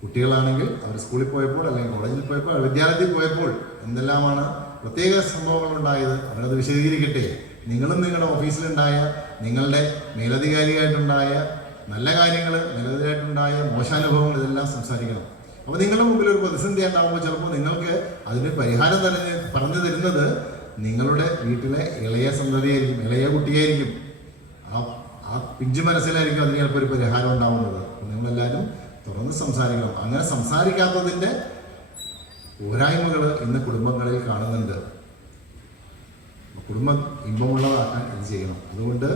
കുട്ടികളാണെങ്കിൽ അവർ സ്കൂളിൽ പോയപ്പോൾ, അല്ലെങ്കിൽ കോളേജിൽ പോയപ്പോൾ, വിദ്യാലയത്തിൽ പോയപ്പോൾ എന്തെല്ലാമാണ് പ്രത്യേക സംഭവങ്ങളുണ്ടായത്, അവരത് വിശദീകരിക്കട്ടെ. നിങ്ങളും നിങ്ങളുടെ ഓഫീസിലുണ്ടായ, നിങ്ങളുടെ മേലധികാരിയായിട്ടുണ്ടായ നല്ല കാര്യങ്ങൾ, മേലധികാരിയായിട്ടുണ്ടായ മോശാനുഭവങ്ങൾ, ഇതെല്ലാം സംസാരിക്കണം. അപ്പോൾ നിങ്ങളുടെ മുമ്പിൽ ഒരു പ്രതിസന്ധി ഉണ്ടാകുമ്പോൾ ചിലപ്പോൾ നിങ്ങൾക്ക് അതിന് പരിഹാരം തന്നെ പറഞ്ഞു തരുന്നത് നിങ്ങളുടെ വീട്ടിലെ ഇളയ സന്തതിയായിരിക്കും, ഇളയ കുട്ടിയായിരിക്കും. ആ പിഞ്ചു മനസ്സിലായിരിക്കും അതിന് ചിലപ്പോൾ ഒരു പരിഹാരം ഉണ്ടാവുന്നത്. അപ്പോൾ നിങ്ങളെല്ലാവരും തുറന്ന് സംസാരിക്കണം. അങ്ങനെ സംസാരിക്കാത്തതിൻ്റെ പോരായ്മകൾ ഇന്ന് കുടുംബങ്ങളിൽ കാണുന്നുണ്ട്. കുടുംബം ഇമ്പമുള്ളതാക്കാൻ ഇത് ചെയ്യണം. അതുകൊണ്ട്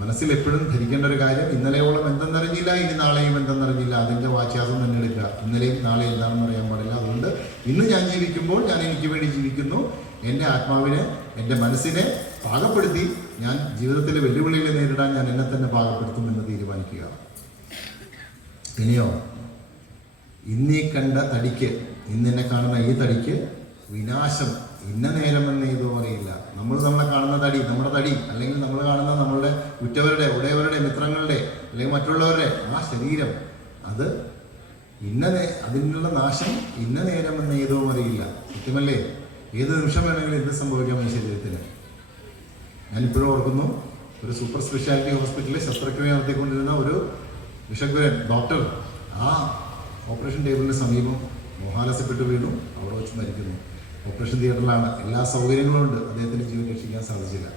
മനസ്സിൽ എപ്പോഴും ധരിക്കേണ്ട ഒരു കാര്യം, ഇന്നലെയോളം എന്തെന്നറിഞ്ഞില്ല, ഇനി നാളെയും എന്തെന്നറിഞ്ഞില്ല. അതിൻ്റെ വാച്യാസം തന്നെ എടുക്കുക. ഇന്നലെയും നാളെയും എന്താണെന്ന് അറിയാൻ പാടില്ല. അതുകൊണ്ട് ഇന്ന് ഞാൻ ജീവിക്കുമ്പോൾ ഞാൻ എനിക്ക് വേണ്ടി ജീവിക്കുന്നു. എൻ്റെ ആത്മാവിനെ, എൻ്റെ മനസ്സിനെ പാകപ്പെടുത്തി ഞാൻ ജീവിതത്തിലെ വെല്ലുവിളികളെ നേരിടാൻ ഞാൻ എന്നെ തന്നെ പാകപ്പെടുത്തുമെന്ന് തീരുമാനിക്കുക. ഇനിയോ, ഇന്നീ കണ്ട തടിക്ക്, ഇന്നെന്നെ കാണുന്ന ഈ തടിക്ക് വിനാശം ഇന്ന നേരമെന്ന് ഇതോ അറിയില്ല. നമ്മളെ കാണുന്ന തടി, നമ്മുടെ തടി, അല്ലെങ്കിൽ നമ്മൾ കാണുന്ന നമ്മളുടെ ഉറ്റവരുടെ, ഉടയവരുടെ, മിത്രങ്ങളുടെ, അല്ലെങ്കിൽ മറ്റുള്ളവരുടെ ആ ശരീരം, അത് അതിനുള്ള നാശം ഇന്ന നേരമെന്ന് ഏതോ അറിയില്ല. സത്യമല്ലേ? ഏത് നിമിഷം വേണമെങ്കിലും എന്ത് സംഭവിക്കാം ഈ ശരീരത്തിന്. ഞാനിപ്പോഴും ഓർക്കുന്നു, ഒരു സൂപ്പർ സ്പെഷ്യാലിറ്റി ഹോസ്പിറ്റലിൽ ശസ്ത്രക്രിയ നടത്തിക്കൊണ്ടിരുന്ന ഒരു വിഷഗ്വരൻ ഡോക്ടർ ആ ഓപ്പറേഷൻ ടേബിളിന് സമീപം മോഹാലസ്യപ്പെട്ട് വീണു, അവിടെ വെച്ച് മരിക്കുന്നു. ഓപ്പറേഷൻ തിയേറ്ററിലാണ്, എല്ലാ സൗകര്യങ്ങളും ഉണ്ട്. അദ്ദേഹത്തിന് ജീവൻ രക്ഷിക്കാൻ സാധിച്ചില്ല.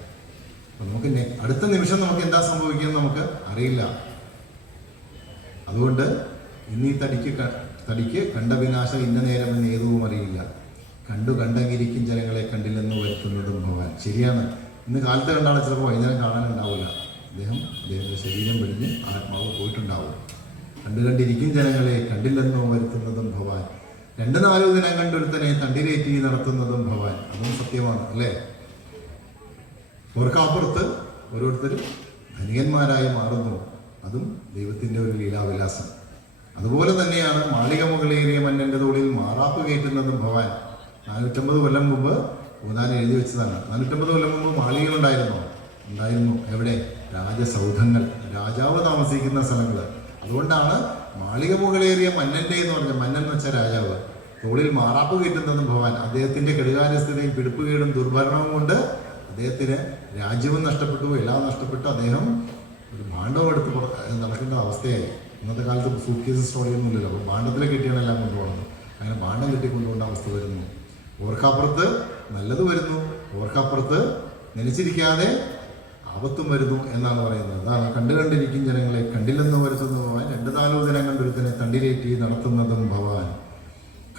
അപ്പം നമുക്ക് അടുത്ത നിമിഷം നമുക്ക് എന്താ സംഭവിക്കുന്നത് നമുക്ക് അറിയില്ല. അതുകൊണ്ട് ഇന്ന് ഈ തടിക്ക് കണ്ട വിനാശം ഇന്ന നേരമെന്ന് ഏതും അറിയില്ല. കണ്ടങ്ങിരിക്കും ജനങ്ങളെ കണ്ടില്ലെന്ന് വരുത്തുന്നതും ഭഗവാൻ. ശരിയാണ്. ഇന്ന് കാലത്ത് കണ്ടാൽ ചിലപ്പോൾ വൈകുന്നേരം കാണാനുണ്ടാവില്ല. അദ്ദേഹത്തിൻ്റെ ശരീരം വെടിഞ്ഞ് ആത്മാവ് പോയിട്ടുണ്ടാവും. കണ്ടിരിക്കും ജനങ്ങളെ കണ്ടില്ലെന്നോ വരുത്തുന്നതും ഭഗവാൻ. 2-4 ദിനം കണ്ടൊരുത്തനെ തണ്ടിലേറ്റി നടത്തുന്നതും ഭഗവാൻ. അതും സത്യമാണ്, അല്ലേ? ഓർക്കാപ്പുറത്ത് ഓരോരുത്തരും ധനികന്മാരായി മാറുന്നു. അതും ദൈവത്തിൻ്റെ ഒരു ലീലാവിലാസം. അതുപോലെ തന്നെയാണ് മാളിക മുകളേറിയ മന്നൻ്റെ തോളിൽ മാറാപ്പ് കയറ്റുന്നതും ഭഗവാൻ. 450 കൊല്ലം മുമ്പ് ഊന്നാൻ എഴുതി വെച്ചതാണ്. 450 കൊല്ലം മുമ്പ് മാളികകളുണ്ടായിരുന്നോ? ഉണ്ടായിരുന്നു. എവിടെ? രാജസൗധങ്ങൾ, രാജാവ് താമസിക്കുന്ന സ്ഥലങ്ങൾ. അതുകൊണ്ടാണ് മാളിക മുകളേറിയ മന്നൻ്റെ എന്ന് പറഞ്ഞ, മന്നൻ എന്ന് വെച്ച രാജാവ്, തോളിൽ മാറാപ്പ് കയറ്റുന്നതും ഭഗവാൻ. അദ്ദേഹത്തിൻ്റെ കെടുകാര്യസ്ഥതയും പിടിപ്പുകേടും ദുർഭരണവും കൊണ്ട് അദ്ദേഹത്തിന് രാജ്യവും നഷ്ടപ്പെട്ടു, എല്ലാം നഷ്ടപ്പെട്ടു. അദ്ദേഹം ഒരു ഭാണ്ഡവും എടുത്ത് നടക്കേണ്ട അവസ്ഥയായി. ഇന്നത്തെ കാലത്ത് സൂട്ട് കേസ് സ്റ്റോറിയൊന്നുമില്ലല്ലോ. അപ്പോൾ ഭാണ്ഡത്തിൽ കെട്ടിയാണ് എല്ലാം കൊണ്ടുപോകുന്നത്. അങ്ങനെ ഭാണ്ഡം കെട്ടിക്കൊണ്ടുപോകേണ്ട അവസ്ഥ വരുന്നു. ഓർക്കപ്പുറത്ത് നല്ലത് വരുന്നു, ഓർക്കപ്പുറത്ത് നനച്ചിരിക്കാതെ ആപത്തും വരുന്നു എന്നാണ് പറയുന്നത്. അതാണ് കണ്ടിരിക്കും ജനങ്ങളെ കണ്ടില്ലെന്ന് വരുത്തുന്ന ഭവാൻ, 2-4 ദിനം കണ്ടൊരുത്തനെ തണ്ടിലേറ്റി നടത്തുന്നതും ഭവാൻ.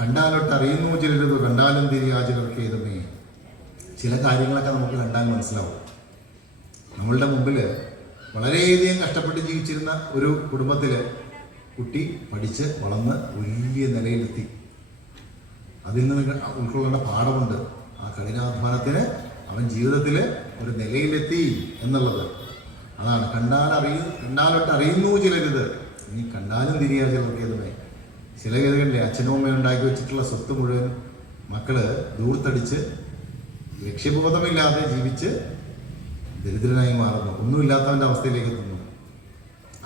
കണ്ടാലൊട്ട് അറിയുന്നു ചിലരത്, കണ്ടാലും തിരിയാ ചിലർക്ക് ഏതുമേ. ചില കാര്യങ്ങളൊക്കെ നമുക്ക് കണ്ടാൽ മനസ്സിലാവും. നമ്മളുടെ മുമ്പിൽ വളരെയധികം കഷ്ടപ്പെട്ട് ജീവിച്ചിരുന്ന ഒരു കുടുംബത്തിൽ കുട്ടി പഠിച്ച് വളർന്ന് വലിയ നിലയിലെത്തി. അതിൽ നിന്ന് ഉൾക്കൊള്ളേണ്ട പാഠമുണ്ട്. ആ കഠിനാധ്വാനത്തിന് അവൻ ജീവിതത്തിൽ ഒരു നിലയിലെത്തി എന്നുള്ളത്. അതാണ് കണ്ടാലൊട്ട് അറിയുന്നു ചിലരിത്, ഇനി കണ്ടാലും തിരിയാ ചിലർക്കേതുമേ. ചില ഗതികളിലെ അച്ഛനും അമ്മയും ഉണ്ടാക്കി വെച്ചിട്ടുള്ള സ്വത്ത് മുഴുവൻ മക്കള് ദൂർത്തടിച്ച് ലക്ഷ്യബോധമില്ലാതെ ജീവിച്ച് ദരിദ്രനായി മാറുന്നു, ഒന്നുമില്ലാത്തവൻ്റെ അവസ്ഥയിലേക്ക് എത്തുന്നു.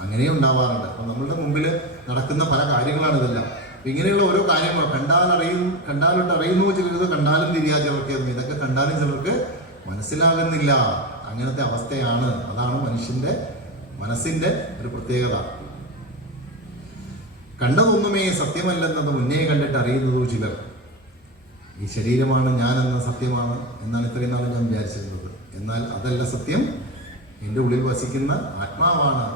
അങ്ങനെ ഉണ്ടാവാറുണ്ട്. അപ്പം നമ്മളുടെ മുമ്പിൽ നടക്കുന്ന പല കാര്യങ്ങളാണ് ഇതെല്ലാം. ഇങ്ങനെയുള്ള ഓരോ കാര്യങ്ങൾ കണ്ടാലൊട്ട് അറിയുന്നു ചിലർക്ക്, കണ്ടാലും തിരിയാ ചിലർക്ക്. ഇതൊക്കെ കണ്ടാലും ചിലർക്ക് മനസ്സിലാകുന്നില്ല. അങ്ങനത്തെ അവസ്ഥയാണ്. അതാണ് മനുഷ്യൻ്റെ മനസ്സിൻ്റെ ഒരു പ്രത്യേകത. കണ്ടതൊന്നുമേ സത്യമല്ലെന്നത് മുന്നേ കണ്ടിട്ട് അറിയുന്നതോ ചിലർ. ഈ ശരീരമാണ് ഞാനെന്ന സത്യമാണ് എന്നാണ് ഇത്രയും നാളും ഞാൻ വിചാരിച്ചിരുന്നത്. എന്നാൽ അതല്ല സത്യം. എൻ്റെ ഉള്ളിൽ വസിക്കുന്ന ആത്മാവാണ്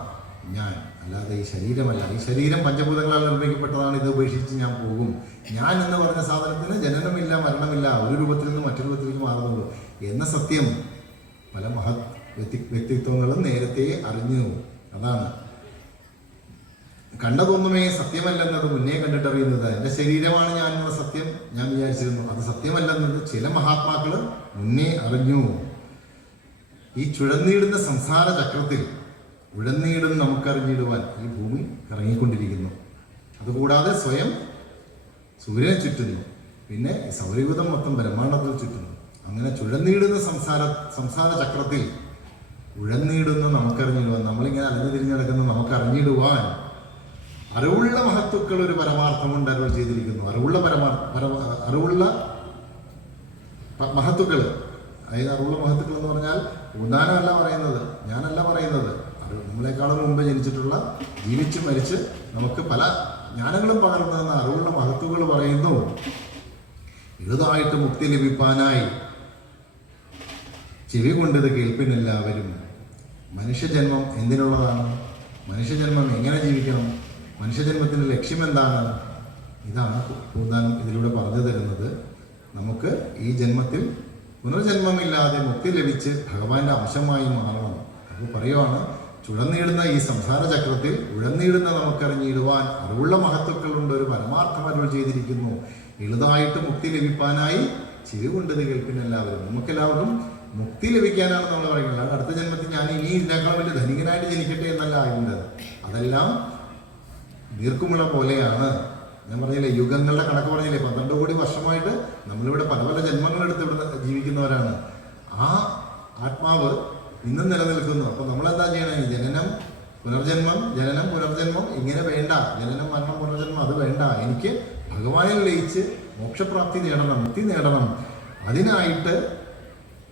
ഞാൻ, അല്ലാതെ ഈ ശരീരമല്ല. ഈ ശരീരം പഞ്ചഭൂതങ്ങളാൽ നിർമ്മിക്കപ്പെട്ടതാണ്. ഇത് ഉപേക്ഷിച്ച് ഞാൻ പോകും. ഞാൻ എന്ന് പറഞ്ഞ സാധനത്തിന് ജനനമില്ല, മരണമില്ല, ഒരു രൂപത്തിൽ നിന്ന് മറ്റൊരു രൂപത്തിലേക്ക് മാറുന്നുള്ളൂ എന്ന സത്യം പല മഹത് വ്യക്തിത്വങ്ങളും നേരത്തെ അറിഞ്ഞു. അതാണ് കണ്ടതൊന്നുമേ സത്യമല്ലെന്നത് മുന്നേ കണ്ടിട്ടറിയുന്നത്. എൻ്റെ ശരീരമാണ് ഞാൻ എന്ന സത്യം ഞാൻ വിചാരിച്ചിരുന്നു. അത് സത്യമല്ലെന്നത് ചില മഹാത്മാക്കൾ മുന്നേ അറിഞ്ഞു. ഈ ചുഴന്നീടുന്ന സംസാര ചക്രത്തിൽ ഉഴന്നീടും നമുക്കറിഞ്ഞിടുവാൻ ഈ ഭൂമി കറങ്ങിക്കൊണ്ടിരിക്കുന്നു. അതുകൂടാതെ സ്വയം സൂര്യനെ ചുറ്റുന്നു, പിന്നെ സൗരയൂഥം മൊത്തം ബ്രഹ്മാണ്ടത്തിൽ ചുറ്റുന്നു. അങ്ങനെ ചുഴന്നീടുന്ന സംസാര ചക്രത്തിൽ ഉഴന്നീടുന്ന നമുക്കറിഞ്ഞിടുവാൻ, നമ്മളിങ്ങനെ അലഞ്ഞു തിരിഞ്ഞു നടക്കുന്ന നമുക്കറിഞ്ഞിടുവാൻ അറിവുള്ള മഹത്തുക്കൾ ഒരു പരമാർത്ഥം കൊണ്ട് അരുൾ ചെയ്തിരിക്കുന്നു. അറിവുള്ള മഹത്തുക്കൾ, അതായത് അറിവുള്ള മഹത്തുക്കൾ എന്ന് പറഞ്ഞാൽ ഉദാനമല്ല പറയുന്നത്, ഞാനല്ല പറയുന്നത്. നമ്മളെക്കാളും മുമ്പ് ജനിച്ചിട്ടുള്ള, ജീവിച്ച് മരിച്ച് നമുക്ക് പല ജ്ഞാനങ്ങളും പകർന്നു തന്ന അറിവുള്ള മഹത്തുക്കൾ പറയുന്നു, ഇതായിട്ട് മുക്തി ലഭിപ്പാനായി ചെവി കൊണ്ടത് കേൾപ്പിനെല്ലാവരും. മനുഷ്യജന്മം എന്തിനുള്ളതാണ്? മനുഷ്യജന്മം എങ്ങനെ ജീവിക്കണം? മനുഷ്യജന്മത്തിൻ്റെ ലക്ഷ്യം എന്താണ്? ഇതാണ് പൂന്താനം ഇതിലൂടെ പറഞ്ഞു തരുന്നത്. നമുക്ക് ഈ ജന്മത്തിൽ പുനർജന്മമില്ലാതെ മുക്തി ലഭിച്ച് ഭഗവാന്റെ അംശമായി മാറണം. അപ്പോൾ പറയുവാണ്, ചുഴന്നീടുന്ന ഈ സംസാര ചക്രത്തിൽ ഉഴന്നീടുന്ന നമുക്കറിഞ്ഞിടുവാൻ അറിവുള്ള മഹത്തുക്കളുണ്ട് ഒരു പരമാർത്ഥം അരുൾ ചെയ്തിരിക്കുന്നു. എളുതായിട്ട് മുക്തി ലഭിക്കാനായി ചെവി കൊണ്ടത് കേൾപ്പിനെല്ലാവരും. നമുക്കെല്ലാവർക്കും മുക്തി ലഭിക്കാനാണ് നമ്മൾ പറയുന്നത്. അടുത്ത ജന്മത്തിൽ ഞാൻ ഇനി ഇതിനേക്കാളും വലിയ ധനികനായിട്ട് ജനിക്കട്ടെ എന്നല്ല ആയിരുന്നത്. അതെല്ലാം ദീർഘമുള്ള പോലെയാണ്. ഞാൻ പറഞ്ഞില്ലേ, യുഗങ്ങളുടെ കണക്ക് പറഞ്ഞില്ലേ, 12 കോടി വർഷമായിട്ട് നമ്മളിവിടെ പല പല ജന്മങ്ങളെടുത്ത് ഇവിടെ ജീവിക്കുന്നവരാണ്. ആ ആത്മാവ് ഇന്നും നിലനിൽക്കുന്നു. അപ്പോൾ നമ്മളെന്താ ചെയ്യണം? ജനനം പുനർജന്മം ഇങ്ങനെ വേണ്ട. ജനനം മരണം പുനർജന്മം അത് വേണ്ട. എനിക്ക് ഭഗവാനിൽ ലയിച്ച് മോക്ഷപ്രാപ്തി നേടണം, മുക്തി നേടണം. അതിനായിട്ട്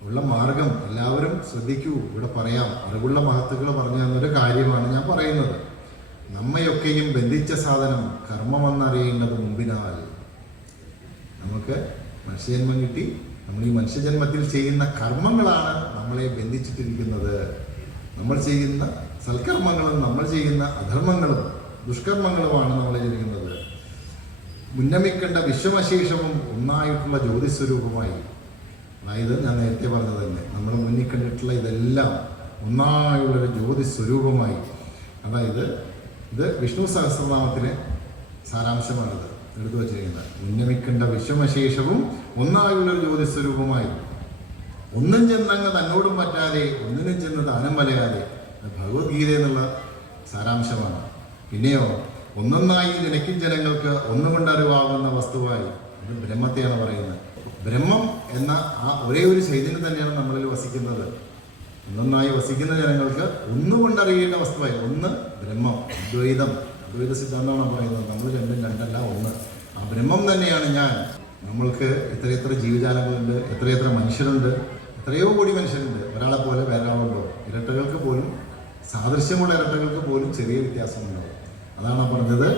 ഉള്ള മാർഗം എല്ലാവരും ശ്രദ്ധിക്കൂ. ഇവിടെ പറയാം, അറിവുള്ള മഹത്തുക്കൾ പറഞ്ഞു തന്നൊരു കാര്യമാണ് ഞാൻ പറയുന്നത്. നമ്മയൊക്കെയും ബന്ധിച്ച സാധനം കർമ്മമെന്നറിയേണ്ടത് മുമ്പിനാൽ. നമുക്ക് മനുഷ്യജന്മം കിട്ടി. നമ്മൾ ഈ മനുഷ്യജന്മത്തിൽ ചെയ്യുന്ന കർമ്മങ്ങളാണ് നമ്മളെ ബന്ധിച്ചിട്ടിരിക്കുന്നത്. നമ്മൾ ചെയ്യുന്ന സൽക്കർമ്മങ്ങളും നമ്മൾ ചെയ്യുന്ന അധർമ്മങ്ങളും ദുഷ്കർമ്മങ്ങളുമാണ് നമ്മളെ ജനിക്കുന്നത്. മുന്നമിക്കണ്ട വിശ്വമശേഷവും ഒന്നായിട്ടുള്ള ജ്യോതിസ്വരൂപമായി. അതായത് ഞാൻ നേരത്തെ പറഞ്ഞത് തന്നെ, നമ്മൾ മുന്നിൽ കണ്ടിട്ടുള്ള ഇതെല്ലാം ഒന്നായുള്ളൊരു ജ്യോതിസ്വരൂപമായി. അതായത് ഇത് വിഷ്ണു സഹസ്രനാമത്തിലെ സാരാംശമാണിത് എടുത്തു വച്ചിരിക്കുന്നത്. മുന്നമിക്കണ്ട വിശ്വമശേഷവും ഒന്നായുള്ളൊരു ജ്യോതിസ്വരൂപമായി. ഒന്നും ചെന്നങ്ങ് തന്നോടും പറ്റാതെ ഒന്നിനും ചെന്ന് താനും വലയാതെ. ഭഗവത്ഗീത എന്നുള്ള സാരാംശമാണ്. പിന്നെയോ ഒന്നൊന്നായി നിനക്കും ജനങ്ങൾക്ക് ഒന്നുകൊണ്ട് അറിവാകുന്ന വസ്തുവായി. ഇത് ബ്രഹ്മത്തെയാണ് പറയുന്നത്. ബ്രഹ്മം എന്ന ആ ഒരേ ഒരു ചൈതന്യം തന്നെയാണ് നമ്മളിൽ വസിക്കുന്നത്. ഒന്നൊന്നായി വസിക്കുന്ന ജനങ്ങൾക്ക് ഒന്നുകൊണ്ടറിയേണ്ട വസ്തുവായി. ഒന്ന് ബ്രഹ്മം, അദ്വൈത സിദ്ധാന്തമാണ് പറയുന്നത്. നമ്മൾ രണ്ടും രണ്ടല്ല, ഒന്ന്. ആ ബ്രഹ്മം തന്നെയാണ് ഞാൻ. നമ്മൾക്ക് എത്രയെത്ര ജീവജാലങ്ങളുണ്ട്, എത്രയെത്ര മനുഷ്യരുണ്ട്, എത്രയോ കോടി മനുഷ്യരുണ്ട്, ഒരാളെ പോലെ വേറൊരാളുണ്ടോ? ഇരട്ടകൾക്ക് പോലും, സാദൃശ്യമുള്ള ഇരട്ടകൾക്ക് പോലും ചെറിയ വ്യത്യാസമുണ്ടാവും. അതാണ് പറഞ്ഞത്,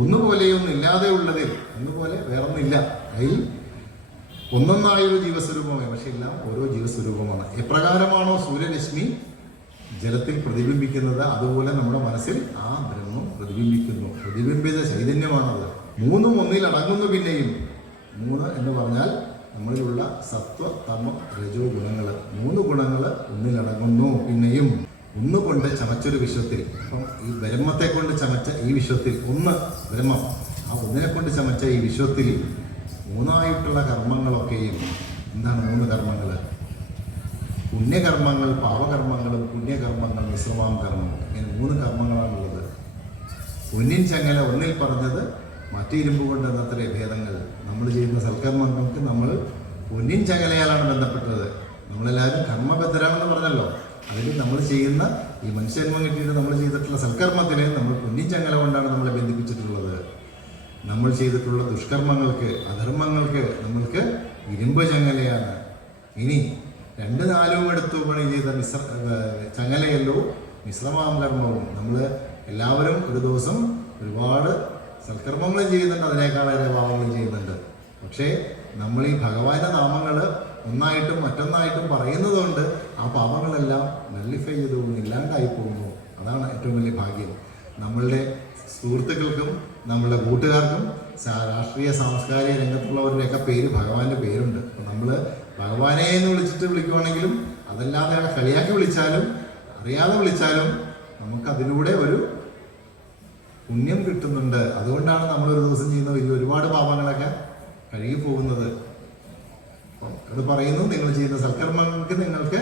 ഒന്നുപോലെയൊന്നില്ലാതെ ഉള്ളതിൽ ഒന്നുപോലെ വേറൊന്നില്ല. അതിൽ ഒന്നൊന്നായൊരു ജീവസ്വരൂപമേ, പക്ഷെ എല്ലാം ഓരോ ജീവസ്വരൂപമാണ്. എപ്രകാരമാണോ സൂര്യരശ്മി ജലത്തിൽ പ്രതിബിംബിക്കുന്നത്, അതുപോലെ നമ്മുടെ മനസ്സിൽ ആ ബ്രഹ്മം പ്രതിബിംബിക്കുന്നു. പ്രതിബിംബിത ചൈതന്യമാണത്. മൂന്നും ഒന്നിൽ അടങ്ങുന്നു. പിന്നെയും മൂന്ന് എന്ന് പറഞ്ഞാൽ നമ്മളിലുള്ള സത്വ തമ രജോ ഗുണങ്ങൾ, മൂന്ന് ഗുണങ്ങൾ ഒന്നിലടങ്ങുന്നു. പിന്നെയും ഒന്നുകൊണ്ട് ചമച്ചൊരു വിശ്വത്തിൽ, അപ്പം ഈ ബ്രഹ്മത്തെ കൊണ്ട് ചമച്ച ഈ വിശ്വത്തിൽ, ഒന്ന് ബ്രഹ്മം, ആ ഒന്നിനെ കൊണ്ട് ചമച്ച ഈ വിശ്വത്തിൽ മൂന്നായിട്ടുള്ള കർമ്മങ്ങളൊക്കെയും എന്താണ്? മൂന്ന് കർമ്മങ്ങൾ: പുണ്യകർമ്മങ്ങൾ, പാപകർമ്മങ്ങളും പുണ്യകർമ്മങ്ങൾ, മിശ്രമാം കർമ്മങ്ങൾ. ഇങ്ങനെ മൂന്ന് കർമ്മങ്ങളാണുള്ളത്. പൊന്നിൻ ചങ്ങല ഒന്നിൽ പറഞ്ഞത് മറ്റു ഇരുമ്പ് കൊണ്ട് എന്നത്രേ ഭേദങ്ങൾ. നമ്മൾ ചെയ്യുന്ന സൽക്കർമ്മങ്ങൾക്ക് നമ്മൾ പൊന്നിൻ ചങ്ങലയാലാണ് ബന്ധപ്പെട്ടത്. നമ്മളെല്ലാവരും കർമ്മബദ്ധരാണെന്ന് പറഞ്ഞല്ലോ. അതിൽ നമ്മൾ ചെയ്യുന്ന ഈ മനുഷ്യജന്മം കിട്ടിയിട്ട് നമ്മൾ ചെയ്തിട്ടുള്ള സൽക്കർമ്മത്തിനെ നമ്മൾ പൊന്നിൻ ചങ്ങല കൊണ്ടാണ് നമ്മളെ ബന്ധിപ്പിച്ചിട്ടുള്ളത്. നമ്മൾ ചെയ്തിട്ടുള്ള ദുഷ്കർമ്മങ്ങൾക്ക്, അധർമ്മങ്ങൾക്ക് നമ്മൾക്ക് ഇരുമ്പ് ചങ്ങലയാണ്. ഇനി 2-4 എടുത്തു പണി ചെയ്ത ചങ്ങലയല്ലോ മിശ്രമാം കർമ്മവും. നമ്മൾ എല്ലാവരും ഒരു ദിവസം ഒരുപാട് സൽക്കർമ്മങ്ങളും ചെയ്യുന്നുണ്ട്, അതിനേക്കാളേറെ പാവങ്ങളും ചെയ്യുന്നുണ്ട്. പക്ഷേ നമ്മൾ ഈ ഭഗവാന്റെ നാമങ്ങൾ ഒന്നായിട്ടും മറ്റൊന്നായിട്ടും പറയുന്നത് കൊണ്ട് ആ പാപങ്ങളെല്ലാം നള്ളിഫൈ ചെയ്ത് പോകുന്നു, ഇല്ലാണ്ടായി പോകുന്നു. അതാണ് ഏറ്റവും വലിയ ഭാഗ്യം. നമ്മളുടെ സുഹൃത്തുക്കൾക്കും നമ്മളുടെ കൂട്ടുകാർക്കും രാഷ്ട്രീയ സാംസ്കാരിക രംഗത്തുള്ളവരുടെയൊക്കെ പേര് ഭഗവാന്റെ പേരുണ്ട്. അപ്പം നമ്മൾ ഭഗവാനെ എന്ന് വിളിക്കുവാണെങ്കിലും അതല്ലാതെ കളിയാക്കി വിളിച്ചാലും അറിയാതെ വിളിച്ചാലും നമുക്കതിലൂടെ ഒരു പുണ്യം കിട്ടുന്നുണ്ട്. അതുകൊണ്ടാണ് നമ്മളൊരു ദിവസം ചെയ്യുന്ന ഒരുപാട് പാപങ്ങളൊക്കെ കഴുകി പോകുന്നത്. അത് പറയുന്നു, നിങ്ങൾ ചെയ്യുന്ന സൽക്കർമ്മങ്ങൾക്ക് നിങ്ങൾക്ക്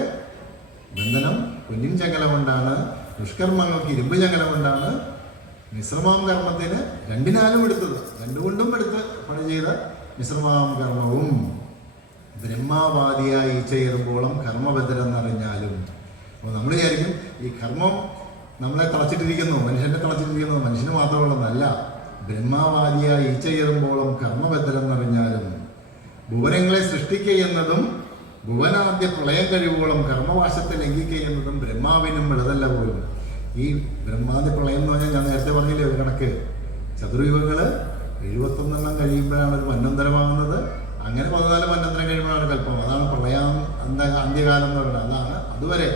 ബന്ധനം പൊന്നിൻ ചങ്ങല കൊണ്ടാണ്, ദുഷ്കർമ്മങ്ങൾക്ക് ഇരുമ്പ് ചങ്ങല കൊണ്ടാണ്, മിശ്രമാം കർമ്മത്തിന് 2-4 എടുത്തത്, 2 കൊണ്ടും എടുത്ത് പണി ചെയ്ത മിശ്രമാം കർമ്മവും. ബ്രഹ്മാവാദിയായി ഈച്ചയേറുമ്പോളം കർമ്മബദ്ധരെന്നറിഞ്ഞാലും. അപ്പോൾ നമ്മൾ വിചാരിക്കും ഈ കർമ്മം നമ്മളെ തളച്ചിട്ടിരിക്കുന്നു, മനുഷ്യനെ തളച്ചിട്ടിരിക്കുന്നു, മനുഷ്യന് മാത്രമുള്ളതല്ല. ബ്രഹ്മാവാദിയായി ഈച്ചയേറുമ്പോളം കർമ്മബദ്ധരെന്നറിഞ്ഞാലും ഭുവനങ്ങളെ സൃഷ്ടിക്കുക എന്നതും ഭുവനാദ്യ പ്രളയം കഴിവുകളും കർമ്മവാശത്തെ ലംഘിക്കുക എന്നതും ബ്രഹ്മാവിനും വെളുതല്ല പോലും. ഈ ബ്രഹ്മാദ്യ പ്രളയം എന്ന് പറഞ്ഞാൽ ഞാൻ നേരത്തെ പറഞ്ഞില്ലേ ഒരു കണക്ക്, ചതുർയുഗങ്ങൾ 71 കഴിയുമ്പോഴാണ് ഒരു മന്വന്തരമാകുന്നത്. അങ്ങനെ 14 മന്വന്തരം കഴിയുമ്പോഴാണ് കൽപ്പം. അതാണ് പ്രളയം, അന്ത്യകാലം എന്ന് പറയുന്നത്. അതാണ് അതുവരെ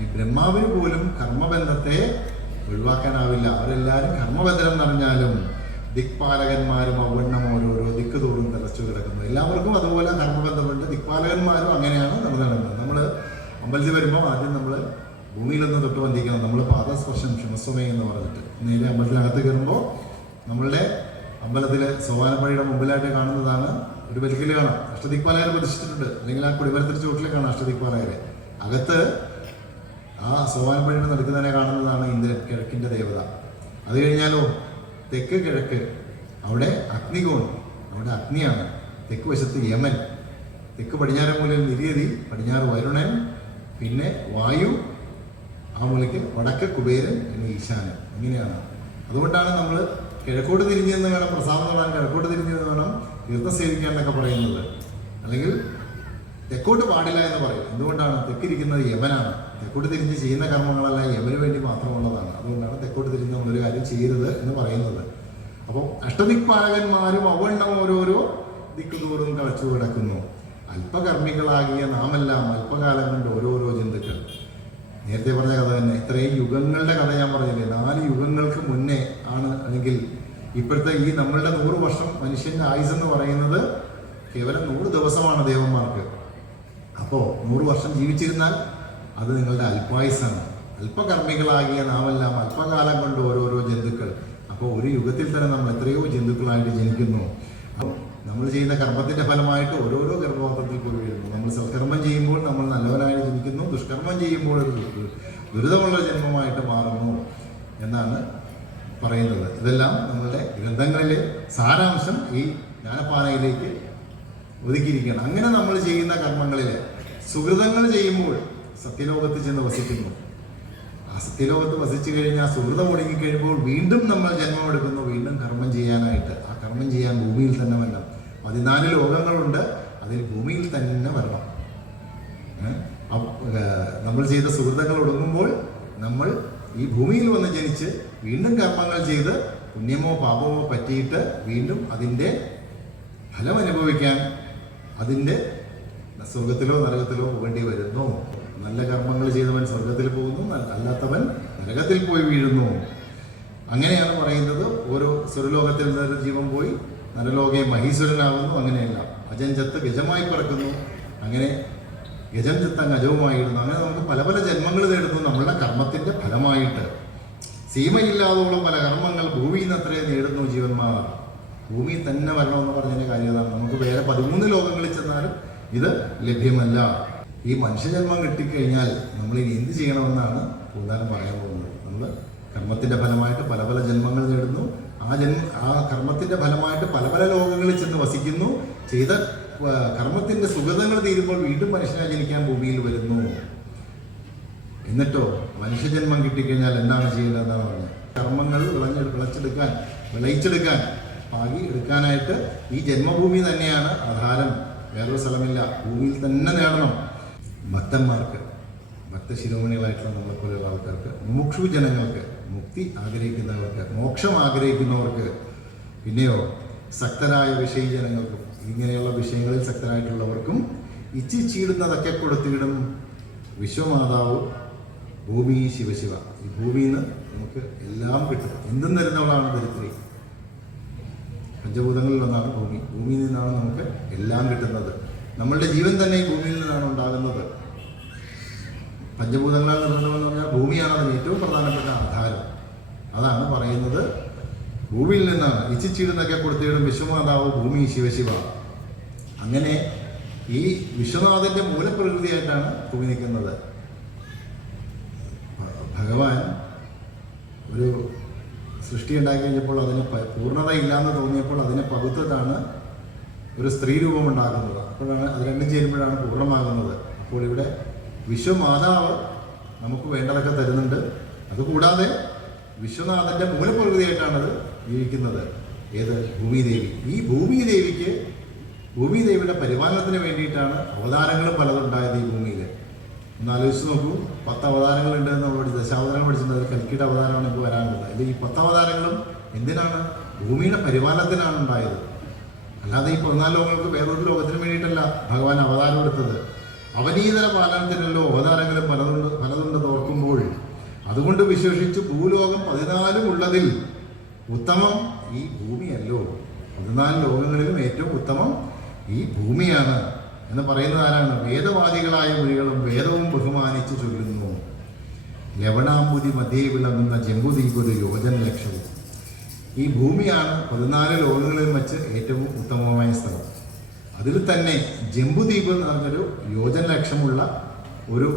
ഈ ബ്രഹ്മാവിന് പോലും കർമ്മബന്ധത്തെ ഒഴിവാക്കാനാവില്ല. അവരെല്ലാവരും കർമ്മബന്ധം എന്നറിഞ്ഞാലും ദിക്പാലകന്മാരും അവണ്ണം ഓരോരോ ദിക്ക് തോറും തലച്ചു കിടക്കുന്നത്. എല്ലാവർക്കും അതുപോലെ കർമ്മബന്ധമുണ്ട്. ദിക്പാലകന്മാരും അങ്ങനെയാണ് നടന്നത്. നമ്മൾ അമ്പലത്തിൽ വരുമ്പോൾ ആദ്യം നമ്മൾ ഭൂമിയിലൊന്ന് തൊട്ട് വന്ദിക്കണം. നമ്മൾ പാദസ്പർശം ക്ഷമസ്വമേ എന്ന് പറഞ്ഞിട്ട് നേരെ അമ്പലത്തിനകത്ത് കയറുമ്പോൾ നമ്മളുടെ അമ്പലത്തിലെ സോപാനപ്പടിയുടെ മുമ്പിലായിട്ട് കാണുന്നതാണ് ഒരു വലിക്കൽ കാണാം. അഷ്ടദിക്പാലകരെ പ്രതിഷ്ഠിച്ചിട്ടുണ്ട്. അല്ലെങ്കിൽ ആ കൊടിമരത്തിന് ചുവട്ടിൽ കാണാം അഷ്ടദിക്പാലകരെ. അകത്ത് ആ സോപാനപ്പടിയുടെ നടക്കുന്നതിനെ കാണുന്നതാണ് ഇന്ദ്രൻ, കിഴക്കിൻ്റെ ദേവത. അത് കഴിഞ്ഞാലോ തെക്ക് കിഴക്ക്, അവിടെ അഗ്നികോൺ, അവിടെ അഗ്നിയാണ്. തെക്ക് വശത്ത് യമൻ, തെക്ക് പടിഞ്ഞാറ് മൂലയിൽ നിര്യതി, പടിഞ്ഞാറ് വരുണൻ, പിന്നെ വായു, ആ മൂലയ്ക്ക് വടക്ക് കുബേരൻ, പിന്നെ ഈശാനൻ. ഇങ്ങനെയാണ്. അതുകൊണ്ടാണ് നമ്മൾ കിഴക്കോട്ട് തിരിഞ്ഞു നിന്ന് വേണം പ്രസാദം തൊടാൻ, കിഴക്കോട്ട് തിരിഞ്ഞു നിന്ന് വേണം തീർത്ഥം സേവിക്കാനൊക്കെ പറയുന്നത്. അല്ലെങ്കിൽ തെക്കോട്ട് പാടില്ല എന്ന് പറയും. എന്തുകൊണ്ടാണ്? തെക്കിരിക്കുന്നത് യമനാണ്. തെക്കോട്ട് തിരിഞ്ഞ് ചെയ്യുന്ന കർമ്മങ്ങളെല്ലാം യമന് വേണ്ടി മാത്രമുള്ളതാണ്. അതുകൊണ്ടാണ് തെക്കോട്ട് തിരിഞ്ഞ് നമ്മളൊരു കാര്യം ചെയ്യരുത് എന്ന് പറയുന്നത്. അപ്പോൾ അഷ്ടദിക്പാലകന്മാരും അവണ്ണം ഓരോരോ ദിക്കുതോറും കളച്ചു കിടക്കുന്നു. അല്പകർമ്മികളാകിയ നാമെല്ലാം അല്പകാലം കൊണ്ട് ഓരോരോ ജന്തുക്കൾ. നേരത്തെ പറഞ്ഞ കഥ തന്നെ. ഇത്രയും യുഗങ്ങളുടെ കഥ ഞാൻ പറഞ്ഞില്ലേ, 4 യുഗങ്ങൾക്ക് മുന്നേ ആണ്. അല്ലെങ്കിൽ ഇപ്പോഴത്തെ ഈ നമ്മളുടെ 100 വർഷം മനുഷ്യൻ്റെ ആയുസ് എന്ന് പറയുന്നത് കേവലം 100 ദിവസമാണ് ദേവന്മാർക്ക്. അപ്പോൾ 100 വർഷം ജീവിച്ചിരുന്നാൽ അത് നിങ്ങളുടെ അല്പായുസാണ്. അല്പകർമ്മികളാകിയ നാമെല്ലാം അല്പകാലം കൊണ്ട് ഓരോരോ ജന്തുക്കൾ. അപ്പോൾ ഒരു യുഗത്തിൽ തന്നെ നമ്മൾ എത്രയോ ജന്തുക്കളായിട്ട് ജനിക്കുന്നു. അപ്പോൾ നമ്മൾ ചെയ്യുന്ന കർമ്മത്തിൻ്റെ ഫലമായിട്ട് ഓരോരോ ഗർഭപാത്രത്തിൽ പോയി വീഴുന്നു. നമ്മൾ സൽക്കർമ്മം ചെയ്യുമ്പോൾ നമ്മൾ നല്ലവനായിട്ട് ജനിക്കുന്നു, ദുഷ്കർമ്മം ചെയ്യുമ്പോൾ ഒരു ദുരിതമുള്ള ജന്മമായിട്ട് മാറുന്നു എന്നാണ് പറയുന്നത്. ഇതെല്ലാം നമ്മളുടെ ഗ്രന്ഥങ്ങളിലെ സാരാംശം ഈ ജ്ഞാനപ്പാനയിലേക്ക് ഒതുക്കിയിരിക്കണം. അങ്ങനെ നമ്മൾ ചെയ്യുന്ന കർമ്മങ്ങളിൽ സുഹൃതങ്ങൾ ചെയ്യുമ്പോൾ സത്യലോകത്ത് ചെന്ന് വസിക്കുന്നു. ആ സത്യലോകത്ത് വസിച്ചു കഴിഞ്ഞാൽ സുഹൃതം ഒടുങ്ങിക്കഴിയുമ്പോൾ വീണ്ടും നമ്മൾ ജന്മമെടുക്കുന്നു, വീണ്ടും കർമ്മം ചെയ്യാനായിട്ട്. ആ കർമ്മം ചെയ്യാൻ ഭൂമിയിൽ തന്നെ വരണം. 14 ലോകങ്ങളുണ്ട്, അതിൽ ഭൂമിയിൽ തന്നെ വരണം. നമ്മൾ ചെയ്ത സുഹൃത്തുക്കൾ ഒടുങ്ങുമ്പോൾ നമ്മൾ ഈ ഭൂമിയിൽ വന്ന് ജനിച്ച് വീണ്ടും കർമ്മങ്ങൾ ചെയ്ത് പുണ്യമോ പാപമോ പറ്റിയിട്ട് വീണ്ടും അതിൻ്റെ ഫലം അനുഭവിക്കാൻ അതിൻ്റെ സ്വർഗത്തിലോ നരകത്തിലോ പോകേണ്ടി വരുന്നു. നല്ല കർമ്മങ്ങൾ ചെയ്തവൻ സ്വർഗത്തിൽ പോകുന്നു, അല്ലാത്തവൻ നരകത്തിൽ പോയി വീഴുന്നു. അങ്ങനെയാണ് പറയുന്നത്. ഓരോ സ്വർലോകത്തിൽ നിന്നൊരു ജീവൻ പോയി നരലോകെ മഹീശ്വരനാകുന്നു. അങ്ങനെയല്ല, അജൻ ചത്ത് ഗജമായി പിറക്കുന്നു, അങ്ങനെ ഗജം ചത്തങ്ങ് അജവുമായിരുന്നു. അങ്ങനെ നമുക്ക് പല പല ജന്മങ്ങൾ നേടുന്നു നമ്മളുടെ കർമ്മത്തിൻ്റെ ഫലമായിട്ട്. സീമയില്ലാതോളം പല കർമ്മങ്ങൾ ഭൂമിയിൽ നിന്ന് അത്രയും നേടുന്നു ജീവന്മാർ. ഭൂമിയിൽ തന്നെ വരണമെന്ന് പറഞ്ഞതിൻ്റെ കാര്യം അതാണ്. നമുക്ക് വേറെ 13 ലോകങ്ങളിൽ ചെന്നാലും ഇത് ലഭ്യമല്ല. ഈ മനുഷ്യജന്മം കിട്ടിക്കഴിഞ്ഞാൽ നമ്മൾ ഇനി എന്ത് ചെയ്യണമെന്നാണ് പൂന്താനം പറയാൻ പോകുന്നത്. നമ്മൾ കർമ്മത്തിൻ്റെ ഫലമായിട്ട് പല പല ജന്മങ്ങൾ നേടുന്നു. ആ കർമ്മത്തിൻ്റെ ഫലമായിട്ട് പല പല ലോകങ്ങളിൽ ചെന്ന് വസിക്കുന്നു. ചെയ്ത കർമ്മത്തിൻ്റെ സുഗതങ്ങൾ തീരുമ്പോൾ വീണ്ടും മനുഷ്യനായി ജനിക്കാൻ ഭൂമിയിൽ വരുന്നു. എന്നിട്ടോ മനുഷ്യജന്മം കിട്ടിക്കഴിഞ്ഞാൽ എന്താണ് ചെയ്യേണ്ടതെന്നാണ് പറഞ്ഞത്. കർമ്മങ്ങൾ വിളയിച്ചെടുക്കാൻ പാകി എടുക്കാനായിട്ട് ഈ ജന്മഭൂമി തന്നെയാണ് ആധാരം. വേറൊരു സ്ഥലമില്ല, ഭൂമിയിൽ തന്നെ നേടണം. ഭക്തന്മാർക്ക്, ഭക്തശിരോമണികളായിട്ടുള്ള നമ്മളെപ്പോലെയുള്ള ആൾക്കാർക്ക്, മുമുക്ഷു ജനങ്ങൾക്ക്, മുക്തി ആഗ്രഹിക്കുന്നവർക്ക്, മോക്ഷം ആഗ്രഹിക്കുന്നവർക്ക്, പിന്നെയോ ശക്തരായ വിഷയി ജനങ്ങൾക്കും, ഇങ്ങനെയുള്ള വിഷയങ്ങളിൽ ശക്തരായിട്ടുള്ളവർക്കും ഇച്ഛിച്ചിടുന്നതൊക്കെ കൊടുത്തിടും വിശ്വമാതാവ് ഭൂമി ശിവശിവ. ഈ ഭൂമിയിൽ നിന്ന് നമുക്ക് എല്ലാം കിട്ടും. എന്തും തരുന്നവളാണ് ധരിത്രി. പഞ്ചഭൂതങ്ങളിൽ ഒന്നാണ് ഭൂമി. ഭൂമിയിൽ നിന്നാണ് നമുക്ക് എല്ലാം കിട്ടുന്നത്. നമ്മളുടെ ജീവൻ തന്നെ ഈ ഭൂമിയിൽ നിന്നാണ് ഉണ്ടാകുന്നത്. പഞ്ചഭൂതങ്ങളാൽ നിർമ്മിതമെന്ന് പറഞ്ഞാൽ ഭൂമിയാണ് അതിന് ഏറ്റവും പ്രധാനപ്പെട്ട ആധാരം. അതാണ് പറയുന്നത്. ഭൂമിയിൽ നിന്നാണ് ഇച്ഛിച്ചിടുന്നൊക്കെ കൊടുത്തിടും വിശ്വമാതാവ് ഭൂമി ശിവശിവ. അങ്ങനെ ഈ വിശ്വനാഥൻ്റെ മൂലപ്രകൃതിയായിട്ടാണ് ഭൂമി നിൽക്കുന്നത്. ഭഗവാൻ ഒരു സൃഷ്ടി ഉണ്ടാക്കി കഴിഞ്ഞപ്പോൾ അതിന് പൂർണ്ണതയില്ലാന്ന് തോന്നിയപ്പോൾ അതിനെ പകുത്തിട്ടാണ് ഒരു സ്ത്രീ രൂപം ഉണ്ടാകുന്നത്. അപ്പോഴാണ് അത് രണ്ടും ചേരുമ്പോഴാണ് പൂർണ്ണമാകുന്നത്. അപ്പോൾ ഇവിടെ വിശ്വമാതാവ് നമുക്ക് വേണ്ടതൊക്കെ തരുന്നുണ്ട്. അതുകൂടാതെ വിശ്വനാഥൻ്റെ മൂലപ്രകൃതിയായിട്ടാണത് ജീവിക്കുന്നത്. ഏത്? ഭൂമിദേവി. ഈ ഭൂമിദേവിയുടെ പരിപാലനത്തിന് വേണ്ടിയിട്ടാണ് അവതാരങ്ങളും പലതുണ്ടായത് ഈ ഭൂമിയിൽ. ഒന്ന് ആലോചിച്ച് നോക്കൂ. 10 അവതാരങ്ങളുണ്ട് എന്ന് നമ്മൾ ദശാവതാരം പഠിച്ചിട്ടുണ്ട്. അത് കൽക്കിയുടെ അവതാരമാണ് ഇപ്പോൾ വരാനുള്ളത്. അതിൽ ഈ 10 അവതാരങ്ങളും എന്തിനാണ്? ഭൂമിയുടെ പരിപാലനത്തിനാണ് ഉണ്ടായത്. അല്ലാതെ ഈ 14 ലോകങ്ങൾക്ക് വേറൊരു ലോകത്തിന് വേണ്ടിയിട്ടല്ല ഭഗവാൻ അവതാരം എടുത്തത്. അവനീതര പാലനത്തിനല്ലോ അവതാരങ്ങളും പലതുണ്ട് തോർക്കുമ്പോൾ. അതുകൊണ്ട് വിശേഷിച്ച് ഭൂലോകം 14 ഉള്ളതിൽ ഉത്തമം ഈ ഭൂമിയല്ലോ. 14 ലോകങ്ങളിലും ഏറ്റവും ഉത്തമം ഈ ഭൂമിയാണ് എന്ന് പറയുന്നത് ആരാണ്? വേദവാദികളായ മുനികളും വേദവും ബഹുമാനിച്ച് ചൊല്ലുന്നു. ലവണാംബുതി മധ്യേ വിളങ്ങുന്ന ജംബുദ്വീപ് ഒരു യോജന ലക്ഷവും. ഈ ഭൂമിയാണ് 14 ലോകങ്ങളിൽ വെച്ച് ഏറ്റവും ഉത്തമമായ സ്ഥലം. അതിൽ തന്നെ ജംബുദ്വീപ് എന്ന് പറഞ്ഞൊരു യോജന ലക്ഷമുള്ള ഒരു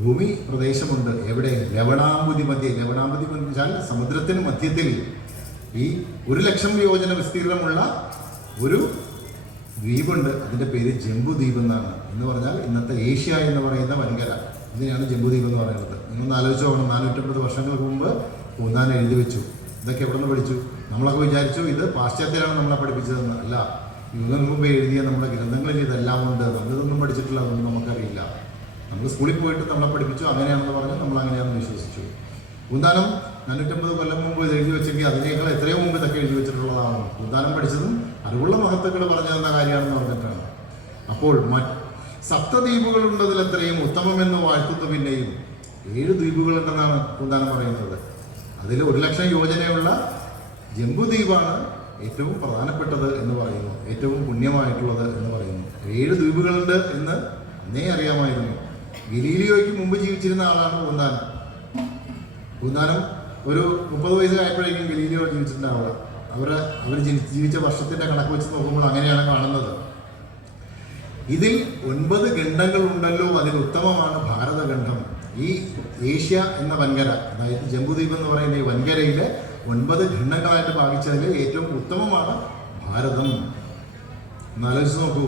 ഭൂമി പ്രദേശമുണ്ട്. എവിടെ? ലവണാംബുതി മധ്യേ. ലവണാംബുതി എന്ന് വെച്ചാൽ സമുദ്രത്തിന് മധ്യത്തിൽ ഈ 1,00,000 യോജന വിസ്തീർണമുള്ള ഒരു ദ്വീപുണ്ട്. അതിൻ്റെ പേര് ജംബുദ്വീപ് എന്നാണ്. എന്ന് പറഞ്ഞാൽ ഇന്നത്തെ ഏഷ്യ എന്ന് പറയുന്ന വൻകര, ഇതിനെയാണ് ജംബുദ്വീപ് എന്ന് പറയുന്നത്. നിങ്ങളൊന്ന് ആലോചിച്ച് നോക്കണം. 450 വർഷങ്ങൾക്ക് മുമ്പ് പൂന്താൻ എഴുതി വെച്ചു. ഇതൊക്കെ എവിടെ നിന്ന് പഠിച്ചു? നമ്മളൊക്കെ വിചാരിച്ചു ഇത് പാശ്ചാത്യരാണ് നമ്മളെ പഠിപ്പിച്ചതെന്ന്. അല്ല, യുഗം മുമ്പ് എഴുതിയ നമ്മുടെ ഗ്രന്ഥങ്ങളിൽ ഇതെല്ലാം ഉണ്ട്. നമ്മളിതൊന്നും പഠിച്ചിട്ടില്ല, അതൊന്നും നമുക്കറിയില്ല. നമ്മൾ സ്കൂളിൽ പോയിട്ട് നമ്മളെ പഠിപ്പിച്ചു, അങ്ങനെയാണെന്ന് പറഞ്ഞാൽ നമ്മൾ അങ്ങനെയാണെന്ന് വിശ്വസിച്ചു. പൂന്താനം 450 കൊല്ലം മുമ്പ് ഇത് എഴുതി വെച്ചെങ്കിൽ അതിനേക്കാൾ എത്രയോ മുമ്പ് ഇതൊക്കെ എഴുതി വെച്ചിട്ടുള്ളതാണ്. പൂന്താനം പഠിച്ചതും അറിവുള്ള മഹത്തുക്കൾ പറഞ്ഞു തന്ന കാര്യമാണെന്ന് പറഞ്ഞിട്ടാണ്. അപ്പോൾ സപ്തദ്വീപുകളുണ്ട്, അതിലെത്രയും ഉത്തമമെന്ന് വാഴ്ത്തുന്നു. പിന്നെയും 7 ദ്വീപുകളുണ്ടെന്നാണ് പൂന്താനം പറയുന്നത്. അതിൽ 1,00,000 യോജനയുള്ള ജംബുദ്വീപാണ് ഏറ്റവും പ്രധാനപ്പെട്ടത് എന്ന് പറയുന്നു, ഏറ്റവും പുണ്യമായിട്ടുള്ളത് എന്ന് പറയുന്നു. 7 ദ്വീപുകളുണ്ട് എന്ന് അന്നേ അറിയാമായിരുന്നു. ഗലീലിയോയ്ക്ക് മുമ്പ് ജീവിച്ചിരുന്ന ആളാണ് പൂന്താനം. പൂന്താനം ഒരു 30 വയസ്സായപ്പോഴേക്കും ഗലീലിയോ ജീവിച്ചിട്ടുണ്ടാവുക. അവർ ജീവിച്ച വർഷത്തിൻ്റെ കണക്ക് വെച്ച് നോക്കുമ്പോൾ അങ്ങനെയാണ് കാണുന്നത്. ഇതിൽ 9 ഖണ്ഡങ്ങൾ ഉണ്ടല്ലോ, അതിൽ ഉത്തമമാണ് ഭാരതഖണ്ഡം. ഈ ഏഷ്യ എന്ന വൻകര, അതായത് ജംബുദ്വീപ് എന്ന് പറയുന്ന ഈ വൻകരയിലെ 9 ഖണ്ഡങ്ങളായിട്ട് ഭാഗിച്ചതിൽ ഏറ്റവും ഉത്തമമാണ് ഭാരതം. എന്നാലോചിച്ച് നോക്കൂ.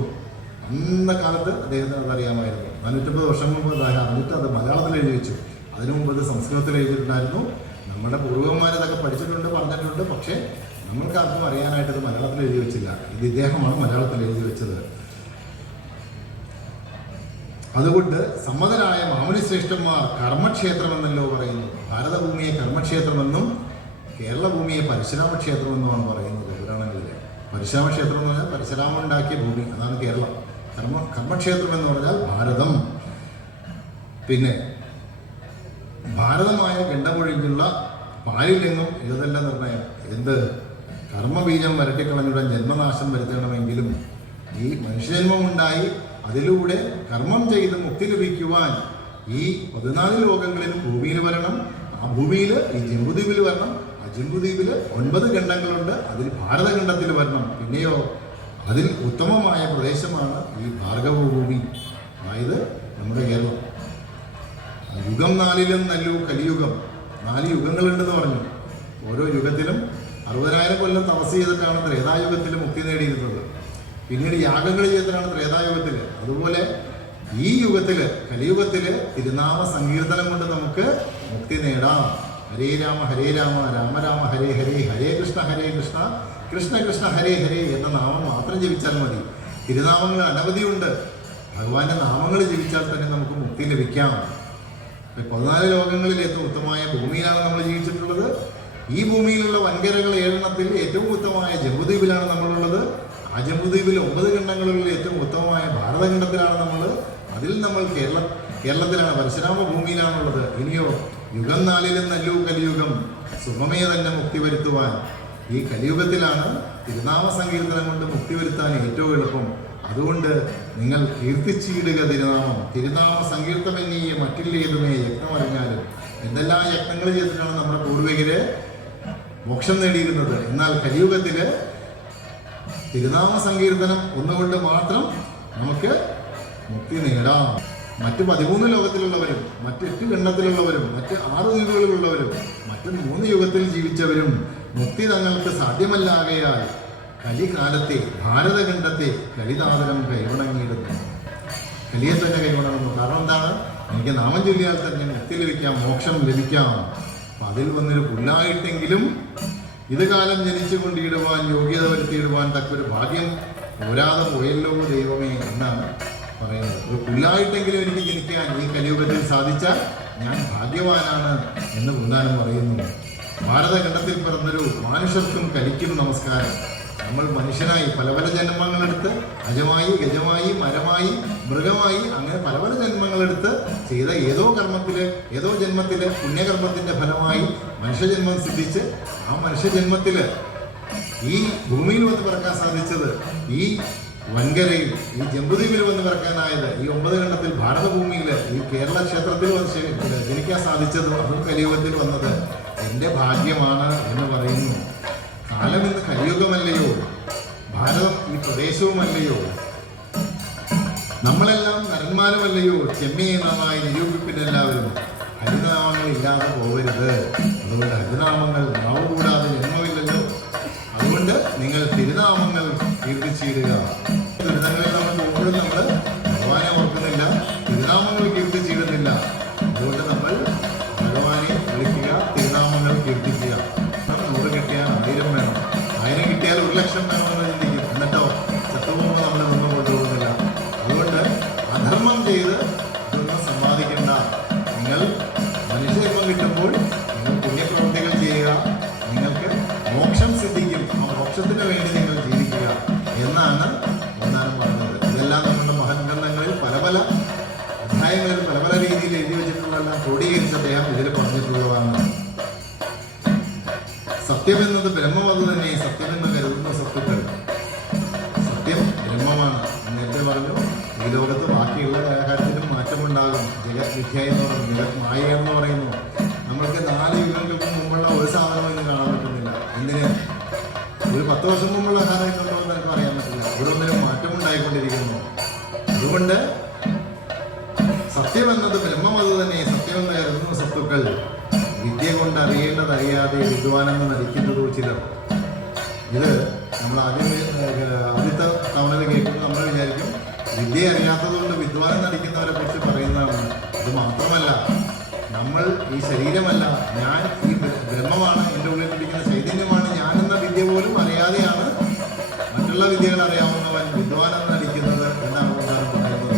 അന്ന കാലത്ത് അദ്ദേഹത്തിന് അതറിയാമായിരുന്നു. 450 വർഷം മുമ്പ് അറിഞ്ഞിട്ട് അത് മലയാളത്തിൽ എഴുതി വെച്ചു. അതിനു മുമ്പ് അത് സംസ്കൃതത്തിൽ എഴുതിയിട്ടുണ്ടായിരുന്നു. നമ്മുടെ പൂർവ്വന്മാരതൊക്കെ പഠിച്ചിട്ടുണ്ട്, പറഞ്ഞിട്ടുണ്ട്. പക്ഷേ നമ്മൾക്കാർക്കും അറിയാനായിട്ടത് മലയാളത്തിൽ എഴുതി വെച്ചില്ല. ഇത് ഇദ്ദേഹമാണ് മലയാളത്തിൽ എഴുതി വെച്ചത്. അതുകൊണ്ട് സമ്മതരായ മാമുനി ശ്രേഷ്ഠന്മാർ കർമ്മക്ഷേത്രമെന്നല്ലോ പറയുന്നു. ഭാരതഭൂമിയെ കർമ്മക്ഷേത്രമെന്നും കേരളഭൂമിയെ പരശുരാമക്ഷേത്രമെന്നുമാണ് പറയുന്നത് പുരാണങ്ങളിൽ. പരശുരാമക്ഷേത്രം എന്ന് പറഞ്ഞാൽ പരശുരാമൻ ഉണ്ടാക്കിയ ഭൂമി, അതാണ് കേരളം. കർമ്മക്ഷേത്രം എന്ന് പറഞ്ഞാൽ ഭാരതം. പിന്നെ ഭാരതമായ ഗണ്ഡമൊഴിഞ്ഞുള്ള പാലിലെങ്ങും ഇതല്ല നിർണയം. എന്ത് കർമ്മബീജം വരട്ടിക്കളഞ്ഞുടൻ ജന്മനാശം വരുത്തണമെങ്കിലും ഈ മനുഷ്യജന്മം ഉണ്ടായി അതിലൂടെ കർമ്മം ചെയ്ത് മുക്തി ലഭിക്കുവാൻ ഈ 14 ലോകങ്ങളിലും ഭൂമിയിൽ വരണം. ആ ഭൂമിയിൽ ഈ ജംബുദ്വീപിൽ വരണം. ആ ജംബുദ്വീപിൽ 9 ഖണ്ഡങ്ങളുണ്ട്, അതിൽ ഭാരതഖണ്ഡത്തിൽ വരണം. പിന്നെയോ അതിൽ ഉത്തമമായ പ്രദേശമാണ് ഈ ഭാർഗവഭൂമി, അതായത് നമ്മുടെ കേരളം. യുഗം 4 നല്ലു കലിയുഗം. 4 യുഗങ്ങളുണ്ടെന്ന് പറഞ്ഞു. ഓരോ യുഗത്തിലും 60,000 കൊല്ലം തപസ് ചെയ്തിട്ടാണ് ത്രേതായുഗത്തിൽ മുക്തി നേടിയിരുന്നത്. പിന്നീട് യാഗങ്ങൾ ചെയ്തിട്ടാണ് ത്രേതായുഗത്തിൽ. അതുപോലെ ഈ യുഗത്തിൽ കലിയുഗത്തിൽ തിരുനാമ സങ്കീർത്തനം കൊണ്ട് നമുക്ക് മുക്തി നേടാം. ഹരേ രാമ രാമ രാമ ഹരേ ഹരേ, ഹരേ കൃഷ്ണ കൃഷ്ണ കൃഷ്ണ ഹരേ ഹരേ എന്ന നാമം മാത്രം ജപിച്ചാൽ മതി. തിരുനാമങ്ങൾ അനവധിയുണ്ട്. ഭഗവാന്റെ നാമങ്ങൾ ജപിച്ചാൽ തന്നെ നമുക്ക് മുക്തി ലഭിക്കാം. 14 ലോകങ്ങളിൽ ഏറ്റവും ഉത്തമമായ ഭൂമിയിലാണ് നമ്മൾ ജീവിച്ചിട്ടുള്ളത്. ഈ ഭൂമിയിലുള്ള വൻകരകൾ 7 ഏറ്റവും ഉത്തമമായ ജംബുദ്വീപിലാണ് നമ്മളുള്ളത്. ആ ജംബുദ്വീപിൽ 9 ഖണ്ഡങ്ങളിൽ ഏറ്റവും ഉത്തമമായ ഭാരതഖണ്ഡത്തിലാണ് നമ്മൾ. അതിൽ നമ്മൾ കേരളത്തിലാണ്, പരശുരാമ ഭൂമിയിലാണുള്ളത്. ഇനിയോ യുഗം 4 നല്ലു കലിയുഗം, സുഖമേ തന്നെ മുക്തി വരുത്തുവാൻ. ഈ കലിയുഗത്തിലാണ് തിരുനാമ സങ്കീർത്തനം കൊണ്ട് മുക്തി വരുത്താൻ ഏറ്റവും എളുപ്പം. അതുകൊണ്ട് നിങ്ങൾ കീർത്തിച്ചിടുക തിരുനാമ സങ്കീർത്തമെന്നീ മറ്റില്ലേതുമേ യജ്ഞം അറിഞ്ഞാലും. എന്തെല്ലാം യജ്ഞങ്ങൾ ചെയ്തിട്ടാണ് നമ്മുടെ പൂർവികര് മോക്ഷം നേടിയിരുന്നത്. എന്നാൽ കലിയുഗത്തില് തിരുനാമ സങ്കീർത്തനം ഒന്നുകൊണ്ട് മാത്രം നമുക്ക് മുക്തി നേടാം. മറ്റ് 13 ലോകത്തിലുള്ളവരും മറ്റ് 8 ഖണ്ഡത്തിലുള്ളവരും മറ്റ് 6 ദ്വീപുകളിലുള്ളവരും മറ്റ് 3 യുഗത്തിൽ ജീവിച്ചവരും മുക്തി തങ്ങൾക്ക് സാധ്യമല്ലാകയാൽ കലികാലത്തെ ഭാരതഖണ്ഡത്തെ കലിതാതരം കൈവണങ്ങിയിടുന്നു. കലിയെ തന്നെ കൈവണങ്ങുന്നു. കാരണം എന്താണ്? എനിക്ക് നാമം ചൊല്ലിയാൽ തന്നെ മുക്തി ലഭിക്കാം, മോക്ഷം ലഭിക്കാം. അപ്പം അതിൽ വന്നൊരു പുല്ലായിട്ടെങ്കിലും ഇത് കാലം ജനിച്ചു കൊണ്ടിടുവാൻ യോഗ്യത വരുത്തിയിടുവാൻ തക്കൊരു ഭാഗ്യം പോരാതെ പോയല്ലോ ദൈവമേ എന്നാണ് പറയുന്നത്. ഒരു പുല്ലായിട്ടെങ്കിലും എനിക്ക് ജനിക്കാൻ ഈ കലിയുഗത്തിൽ സാധിച്ചാൽ ഞാൻ ഭാഗ്യവാനാണ് എന്ന് പുല്ലാനം പറയുന്നു. ഭാരതഖണ്ഡത്തിൽ പിറന്നൊരു മനുഷ്യർക്കും കലിക്കും നമസ്കാരം. നമ്മൾ മനുഷ്യനായി പല പല ജന്മങ്ങളെടുത്ത് അജമായി ഗജമായി മരമായി മൃഗമായി അങ്ങനെ പല പല ജന്മങ്ങളെടുത്ത് ചെയ്ത ഏതോ കർമ്മത്തില് ഏതോ ജന്മത്തില് പുണ്യകർമ്മത്തിന്റെ ഫലമായി മനുഷ്യജന്മം സിദ്ധിച്ച് ആ മനുഷ്യജന്മത്തില് ഈ ഭൂമിയിൽ വന്ന് പിറക്കാൻ സാധിച്ചത്, ഈ വൻകരയിൽ ഈ ജംബുദ്വീപിൽ വന്ന് പിറക്കാനായത്, ഈ 9 ഖണ്ഡത്തിൽ ഭാരതഭൂമിയിൽ ഈ കേരള ക്ഷേത്രത്തിൽ വന്ന് ജനിക്കാൻ സാധിച്ചതും അതും കലിയുഗത്തിൽ വന്നത് എൻ്റെ ഭാഗ്യമാണ് എന്ന് പറയുന്നു. കാലം ഇന്ന് കലിയുഗമല്ലയോ? ഭാരതം ഈ പ്രദേശവുമല്ലയോ? നമ്മളെല്ലാം നരന്മാരുമല്ലയോ? ചെമ്മയെ നന്നായി നിരൂപിപ്പിനെല്ലാവരും. ഹരിനാമങ്ങൾ ഇല്ലാതെ പോകരുത്. അതുകൊണ്ട് ഹരിനാമങ്ങൾ നാവ് കൂടാതെ ജന്മമില്ലല്ലോ. അതുകൊണ്ട് നിങ്ങൾ തിരുനാമങ്ങൾ കീർത്തിച്ചിടുക. ദുരിതങ്ങളിൽ നമ്മൾ പോകുമ്പോഴും നമ്മൾ ഭഗവാനെ ഓർക്കുന്നില്ല, തിരുനാമങ്ങൾ കീർത്തിച്ചിടുന്നില്ല. അതുകൊണ്ട് നമ്മൾ ഭഗവാനെ വിളിക്കുക, തിരുനാമങ്ങൾ കീർത്തിക്കുക. 100 കിട്ടിയാൽ 1000 വേണം, 1000 കിട്ടിയാൽ 1,00,000 വേണമെന്ന് ചിന്തിക്കും. എന്നിട്ടോ ചത്തുപോകുമ്പോൾ നമ്മൾ ഒന്നും കൊണ്ടുപോകുന്നില്ല. അതുകൊണ്ട് അധർമ്മം ചെയ്ത് ഇതൊന്നും സമ്പാദിക്കേണ്ട. നിങ്ങൾ മനുഷ്യജന്മം കിട്ടുമ്പോൾ നിങ്ങൾ പുണ്യപ്രവൃത്തികൾ ചെയ്യുക, നിങ്ങൾക്ക് മോക്ഷം സിദ്ധിക്കും. ആ മോക്ഷത്തിന് വേണ്ടി നിങ്ങൾ ജീവിക്കുക എന്നാണ് ഒന്നാനും പറഞ്ഞത്. ഇതെല്ലാം നമ്മുടെ മഹത്ഗ്രന്ഥങ്ങളിൽ പല പല അധ്യായങ്ങളിൽ പല പല രീതിയിൽ എഴുതി വെച്ചിട്ടുള്ളതെല്ലാം ക്രോഡീകരിച്ച് അദ്ദേഹം ഇതിൽ പറഞ്ഞിട്ടുള്ളതാണ്. സത്യമെന്നത് ബ്രഹ്മമത് തന്നെ, സത്യമെന്ന് കരുതുന്ന സത്തുക്കൾ. സത്യം ബ്രഹ്മമാണ്. നേരത്തെ പറഞ്ഞു, ഈ ലോകത്ത് ബാക്കിയുള്ള കാര്യത്തിനും മാറ്റമുണ്ടാകും. ജഗത് മിഥ്യ എന്ന് പറയുന്നു, ജഗത് മായ എന്ന് പറയുന്നു. നമ്മൾക്ക് 4 യുഗങ്ങൾക്ക് മുമ്പുള്ള ഒരു സാധനവും ഇന്ന് കാണാൻ പറ്റുന്നില്ല. എന്തിന്? ഒരു 10 വർഷം മുമ്പുള്ള സാധനം ഉണ്ടോ എന്ന് എനിക്ക് അറിയാൻ പറ്റില്ല. ഓരോന്നിനും മാറ്റമുണ്ടായിക്കൊണ്ടിരിക്കുന്നു. അതുകൊണ്ട് സത്യമെന്നത് ബ്രഹ്മമത് തന്നെ, സത്യമെന്ന് കരുതുന്ന സത്തുക്കൾ. വിദ്യ കൊണ്ട് അറിയേണ്ടതറിയാതെ വിദ്വാനെന്ന് നടിക്കുന്നത് ചിലർ. ഇത് നമ്മൾ ആദ്യത്തെ തവണ കേൾക്കുമ്പോൾ നമ്മൾ വിചാരിക്കും വിദ്യ അറിയാത്തതുകൊണ്ട് വിദ്വാനം നടിക്കുന്നവരെ കുറിച്ച് പറയുന്നതാണ്. ഇത് മാത്രമല്ല, നമ്മൾ ഈ ശരീരമല്ല, ഞാൻ ഈ ബ്രഹ്മമാണ്, എൻ്റെ ഉള്ളിൽ ഇരിക്കുന്ന ചൈതന്യമാണ് ഞാനെന്ന വിദ്യ പോലും അറിയാതെയാണ് മറ്റുള്ള വിദ്യകൾ അറിയാവുന്നവൻ വിദ്വാനം നടിക്കുന്നത് എന്നാണ് ഉദാഹരണം പറയുന്നത്.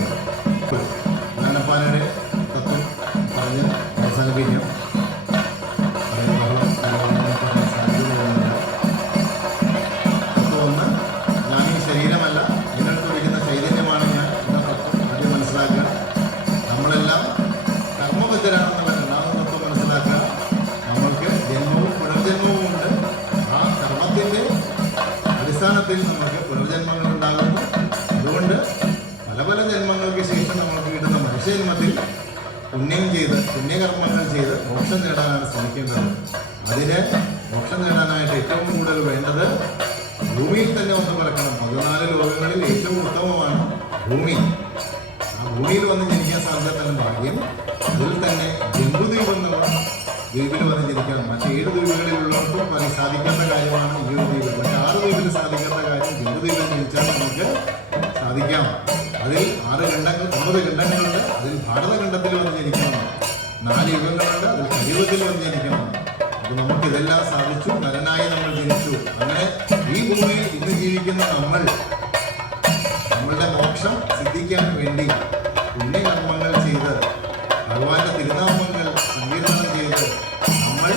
അടിസ്ഥാനത്തിൽ നമുക്ക് പുനർജന്മങ്ങൾ ഉണ്ടാകുന്നു. അതുകൊണ്ട് പല പല ജന്മങ്ങൾക്ക് ശേഷം നമുക്ക് കിട്ടുന്ന മനുഷ്യജന്മത്തിൽ പുണ്യം ചെയ്ത് പുണ്യകർമ്മങ്ങൾ ചെയ്ത് മോക്ഷം നേടാനാണ് ശ്രമിക്കേണ്ടത്. അതിന് മോക്ഷം നേടാനായിട്ട് ഏറ്റവും കൂടുതൽ വേണ്ടത് ഭൂമിയിൽ തന്നെ ഒന്ന് പറക്കണം. 14 ലോകങ്ങളിൽ ഏറ്റവും ഉത്തമമാണ് ഭൂമി. ആ ഭൂമിയിൽ വന്ന് ജനിക്കാൻ സാധിച്ചാൽ ഭാഗ്യം. അതിൽ തന്നെ ജംബുദ്വീപ് എന്നുള്ള ദ്വീപിൽ വന്ന് ജനിക്കണം. മറ്റ് 7 ദ്വീപുകളിലുള്ളവർക്കും സാധിക്കാത്ത കാര്യമാണ് ഈ ഒരു ദ്വീപിൽ. മറ്റ് 6 ദ്വീപിൽ സാധിക്കാത്ത കാര്യം ജംബുദ്വീപിൽ ജനിച്ചാൽ നമുക്ക് സാധിക്കാം. അതിൽ 9 ഖണ്ഡങ്ങളുണ്ട്. അതിൽ ഭാരതഖണ്ഡത്തിൽ വന്ന് ജനിക്കണം. 4 യുഗങ്ങളുണ്ട്. അതിൽ കലിയുഗത്തിൽ വന്ന് ജനിക്കണം. അപ്പോൾ നമുക്കിതെല്ലാം സാധിച്ചു. നരനായി നമ്മൾ ജനിച്ചു. അങ്ങനെ ഈ ഭൂമിയിൽ ഇന്ന് ജീവിക്കുന്ന നമ്മളുടെ മോക്ഷം സിദ്ധിക്കാൻ വേണ്ടി പുണ്യകർമ്മങ്ങൾ ചെയ്ത് ഭഗവാന്റെ തിരുനാമങ്ങൾ സങ്കീർത്തനം ചെയ്ത് നമ്മൾ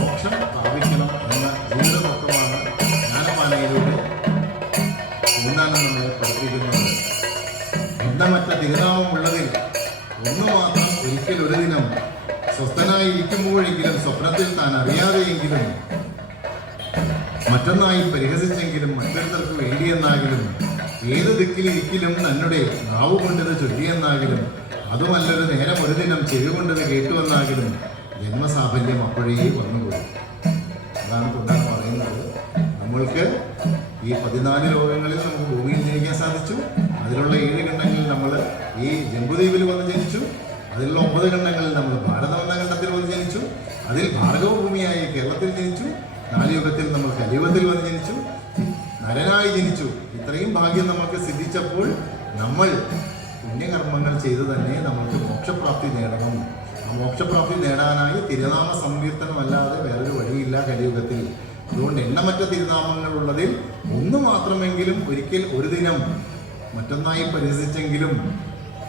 മോക്ഷം പ്രാപിക്കണം എന്ന ജീവിത തത്വമാണ് ജ്ഞാനമാലയിലൂടെ എന്താണ് നമ്മളെ പഠിപ്പിക്കുന്നത്. എണ്ണമറ്റ തിരുനാമമുള്ളതിൽ ഒന്നു മാത്രം ഒരിക്കൽ ഒരു ദിനം സ്വസ്ഥനായി ഇരിക്കുമ്പോഴെങ്കിലും സ്വപ്നത്തിൽ താൻ അറിയാതെയെങ്കിലും മറ്റൊന്നായി പരിഹസിച്ചെങ്കിലും മറ്റൊരുത്തർക്ക് വേണ്ടിയെന്നാകിലും ഏത് ദിക്കിലിരിക്കലും തന്നുടെ നാവ് കൊണ്ടത് ചൊല്ലിയെന്നാകിലും അതുമല്ലൊരു നേരം ഒരു ദിനം ചെവി കൊണ്ടത് കേട്ടുവെന്നാകിലും ജന്മസാഫല്യം അപ്പോഴേ വന്നുപോയി. അതാണ് കൊണ്ടാണ് പറയുന്നത്. നമ്മൾക്ക് ഈ 14 ലോകങ്ങളിൽ നമുക്ക് ഭൂമിയിൽ ജനിക്കാൻ സാധിച്ചു. അതിലുള്ള 7 ഖണ്ഡങ്ങളിൽ നമ്മൾ ഈ ജംബുദ്വീപിൽ വന്ന് ജനിച്ചു. അതിലുള്ള 9 ഖണ്ഡങ്ങളിൽ നമ്മൾ ഭാരതം എന്ന ഖണ്ഡത്തിൽ വന്ന് ജനിച്ചു. അതിൽ ഭാർഗവഭൂമിയായി കേരളത്തിൽ ജനിച്ചു. 4 യുഗത്തിൽ നമ്മൾ കലിയുഗത്തിൽ വന്ന് ജനിച്ചു. നരനായി ജനിച്ചു. ഇത്രയും ഭാഗ്യം നമുക്ക് സിദ്ധിച്ചപ്പോൾ നമ്മൾ പുണ്യകർമ്മങ്ങൾ ചെയ്ത് തന്നെ നമുക്ക് മോക്ഷപ്രാപ്തി നേടണം. ആ മോക്ഷപ്രാപ്തി നേടാനായി തിരുനാമ സങ്കീർത്തനമല്ലാതെ വേറൊരു വഴിയില്ല കലിയുഗത്തിൽ. അതുകൊണ്ട് എണ്ണമറ്റ തിരുനാമങ്ങളുള്ളതിൽ ഒന്ന് മാത്രമെങ്കിലും ഒരിക്കൽ ഒരു ദിനം മറ്റൊന്നായി പരിഹസിച്ചെങ്കിലും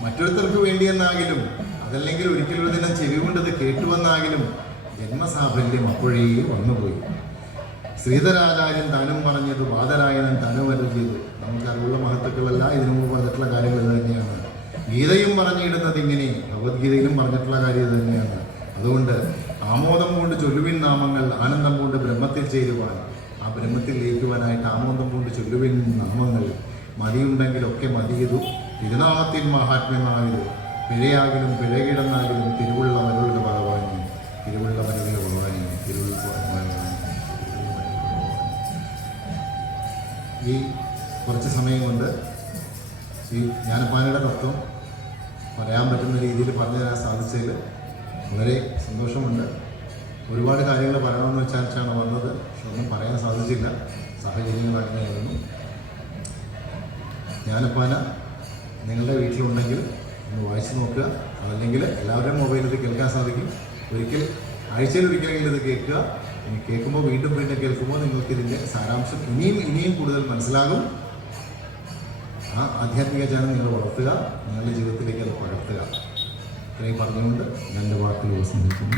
മറ്റൊരുത്തർക്ക് വേണ്ടിയെന്നാകിലും അതല്ലെങ്കിൽ ഒരിക്കൽ ഒരു ദിനം ചെവി കൊണ്ടത് കേട്ടുവെന്നാകിലും ജന്മസാഫല്യം അപ്പോഴേ വന്നുപോയി. ശ്രീധരാചാര്യൻ താനും പറഞ്ഞത് വാദരായണൻ താനും അരുൾ ചെയ്തു. നമുക്കറിവുള്ള മഹത്തുക്കളല്ല ഇതിനു മുമ്പ് പറഞ്ഞിട്ടുള്ള കാര്യങ്ങൾ ഇത് തന്നെയാണ്. ഗീതയും പറഞ്ഞിടുന്നത് ഇങ്ങനെ, ഭഗവത്ഗീതയിലും പറഞ്ഞിട്ടുള്ള കാര്യം ഇത് തന്നെയാണ്. അതുകൊണ്ട് ആമോദം കൊണ്ട് ചൊല്ലുവിൻ നാമങ്ങൾ, ആനന്ദം കൊണ്ട് ബ്രഹ്മത്തിൽ ചേരുവാൻ, ആ ബ്രഹ്മത്തിൽ ലയിക്കുവാനായിട്ട് ആമോദം കൊണ്ട് ചൊല്ലുവിൻ നാമങ്ങൾ. മതിയുണ്ടെങ്കിലൊക്കെ മതിയതു തിരുനാമത്തിൽ മഹാത്മ്യമാകരു, പിഴയാകിലും പിഴകിടന്നാകിലും തിരുവുള്ള മരുളുടെ ഭഗവാനെ, തിരുവുള്ള മരുളുടെ ഭഗവാനെ, തിരുവുള്ള ഭഗവാനെ. ഈ കുറച്ച് സമയം കൊണ്ട് ഈ ജ്ഞാനപ്പാനയുടെ തത്വം പറയാൻ പറ്റുന്ന രീതിയിൽ പറഞ്ഞു തരാൻ സാധിച്ചതിൽ വളരെ സന്തോഷമുണ്ട്. ഒരുപാട് കാര്യങ്ങൾ പറയണമെന്ന് വെച്ചാണ് വന്നത്. പക്ഷെ ഒന്നും പറയാൻ സാധിച്ചില്ല, സാഹചര്യങ്ങൾ അങ്ങനെയായിരുന്നു. ജ്ഞാനപ്പാന നിങ്ങളുടെ വീട്ടിലുണ്ടെങ്കിൽ ഒന്ന് വായിച്ചു നോക്കുക. അതല്ലെങ്കിൽ എല്ലാവരുടെയും മൊബൈലിൽ ഇത് കേൾക്കാൻ സാധിക്കും. ആഴ്ചയിൽ ഒരിക്കലെങ്കിലും ഇത് കേൾക്കുക. ഇനി കേൾക്കുമ്പോൾ വീണ്ടും കേൾക്കുമ്പോൾ നിങ്ങൾക്ക് ഇതിൻ്റെ സാരാംശം ഇനിയും കൂടുതൽ മനസ്സിലാകും. ആ ആധ്യാത്മിക ജ്ഞാനം നിങ്ങൾ വളർത്തുക, നിങ്ങളുടെ ജീവിതത്തിലേക്ക് അത് പകർത്തുക. ഇത്രയും പറഞ്ഞുകൊണ്ട് ഞാൻ എൻ്റെ വാക്കുകൾ ഉപസംഹരിക്കുന്നു.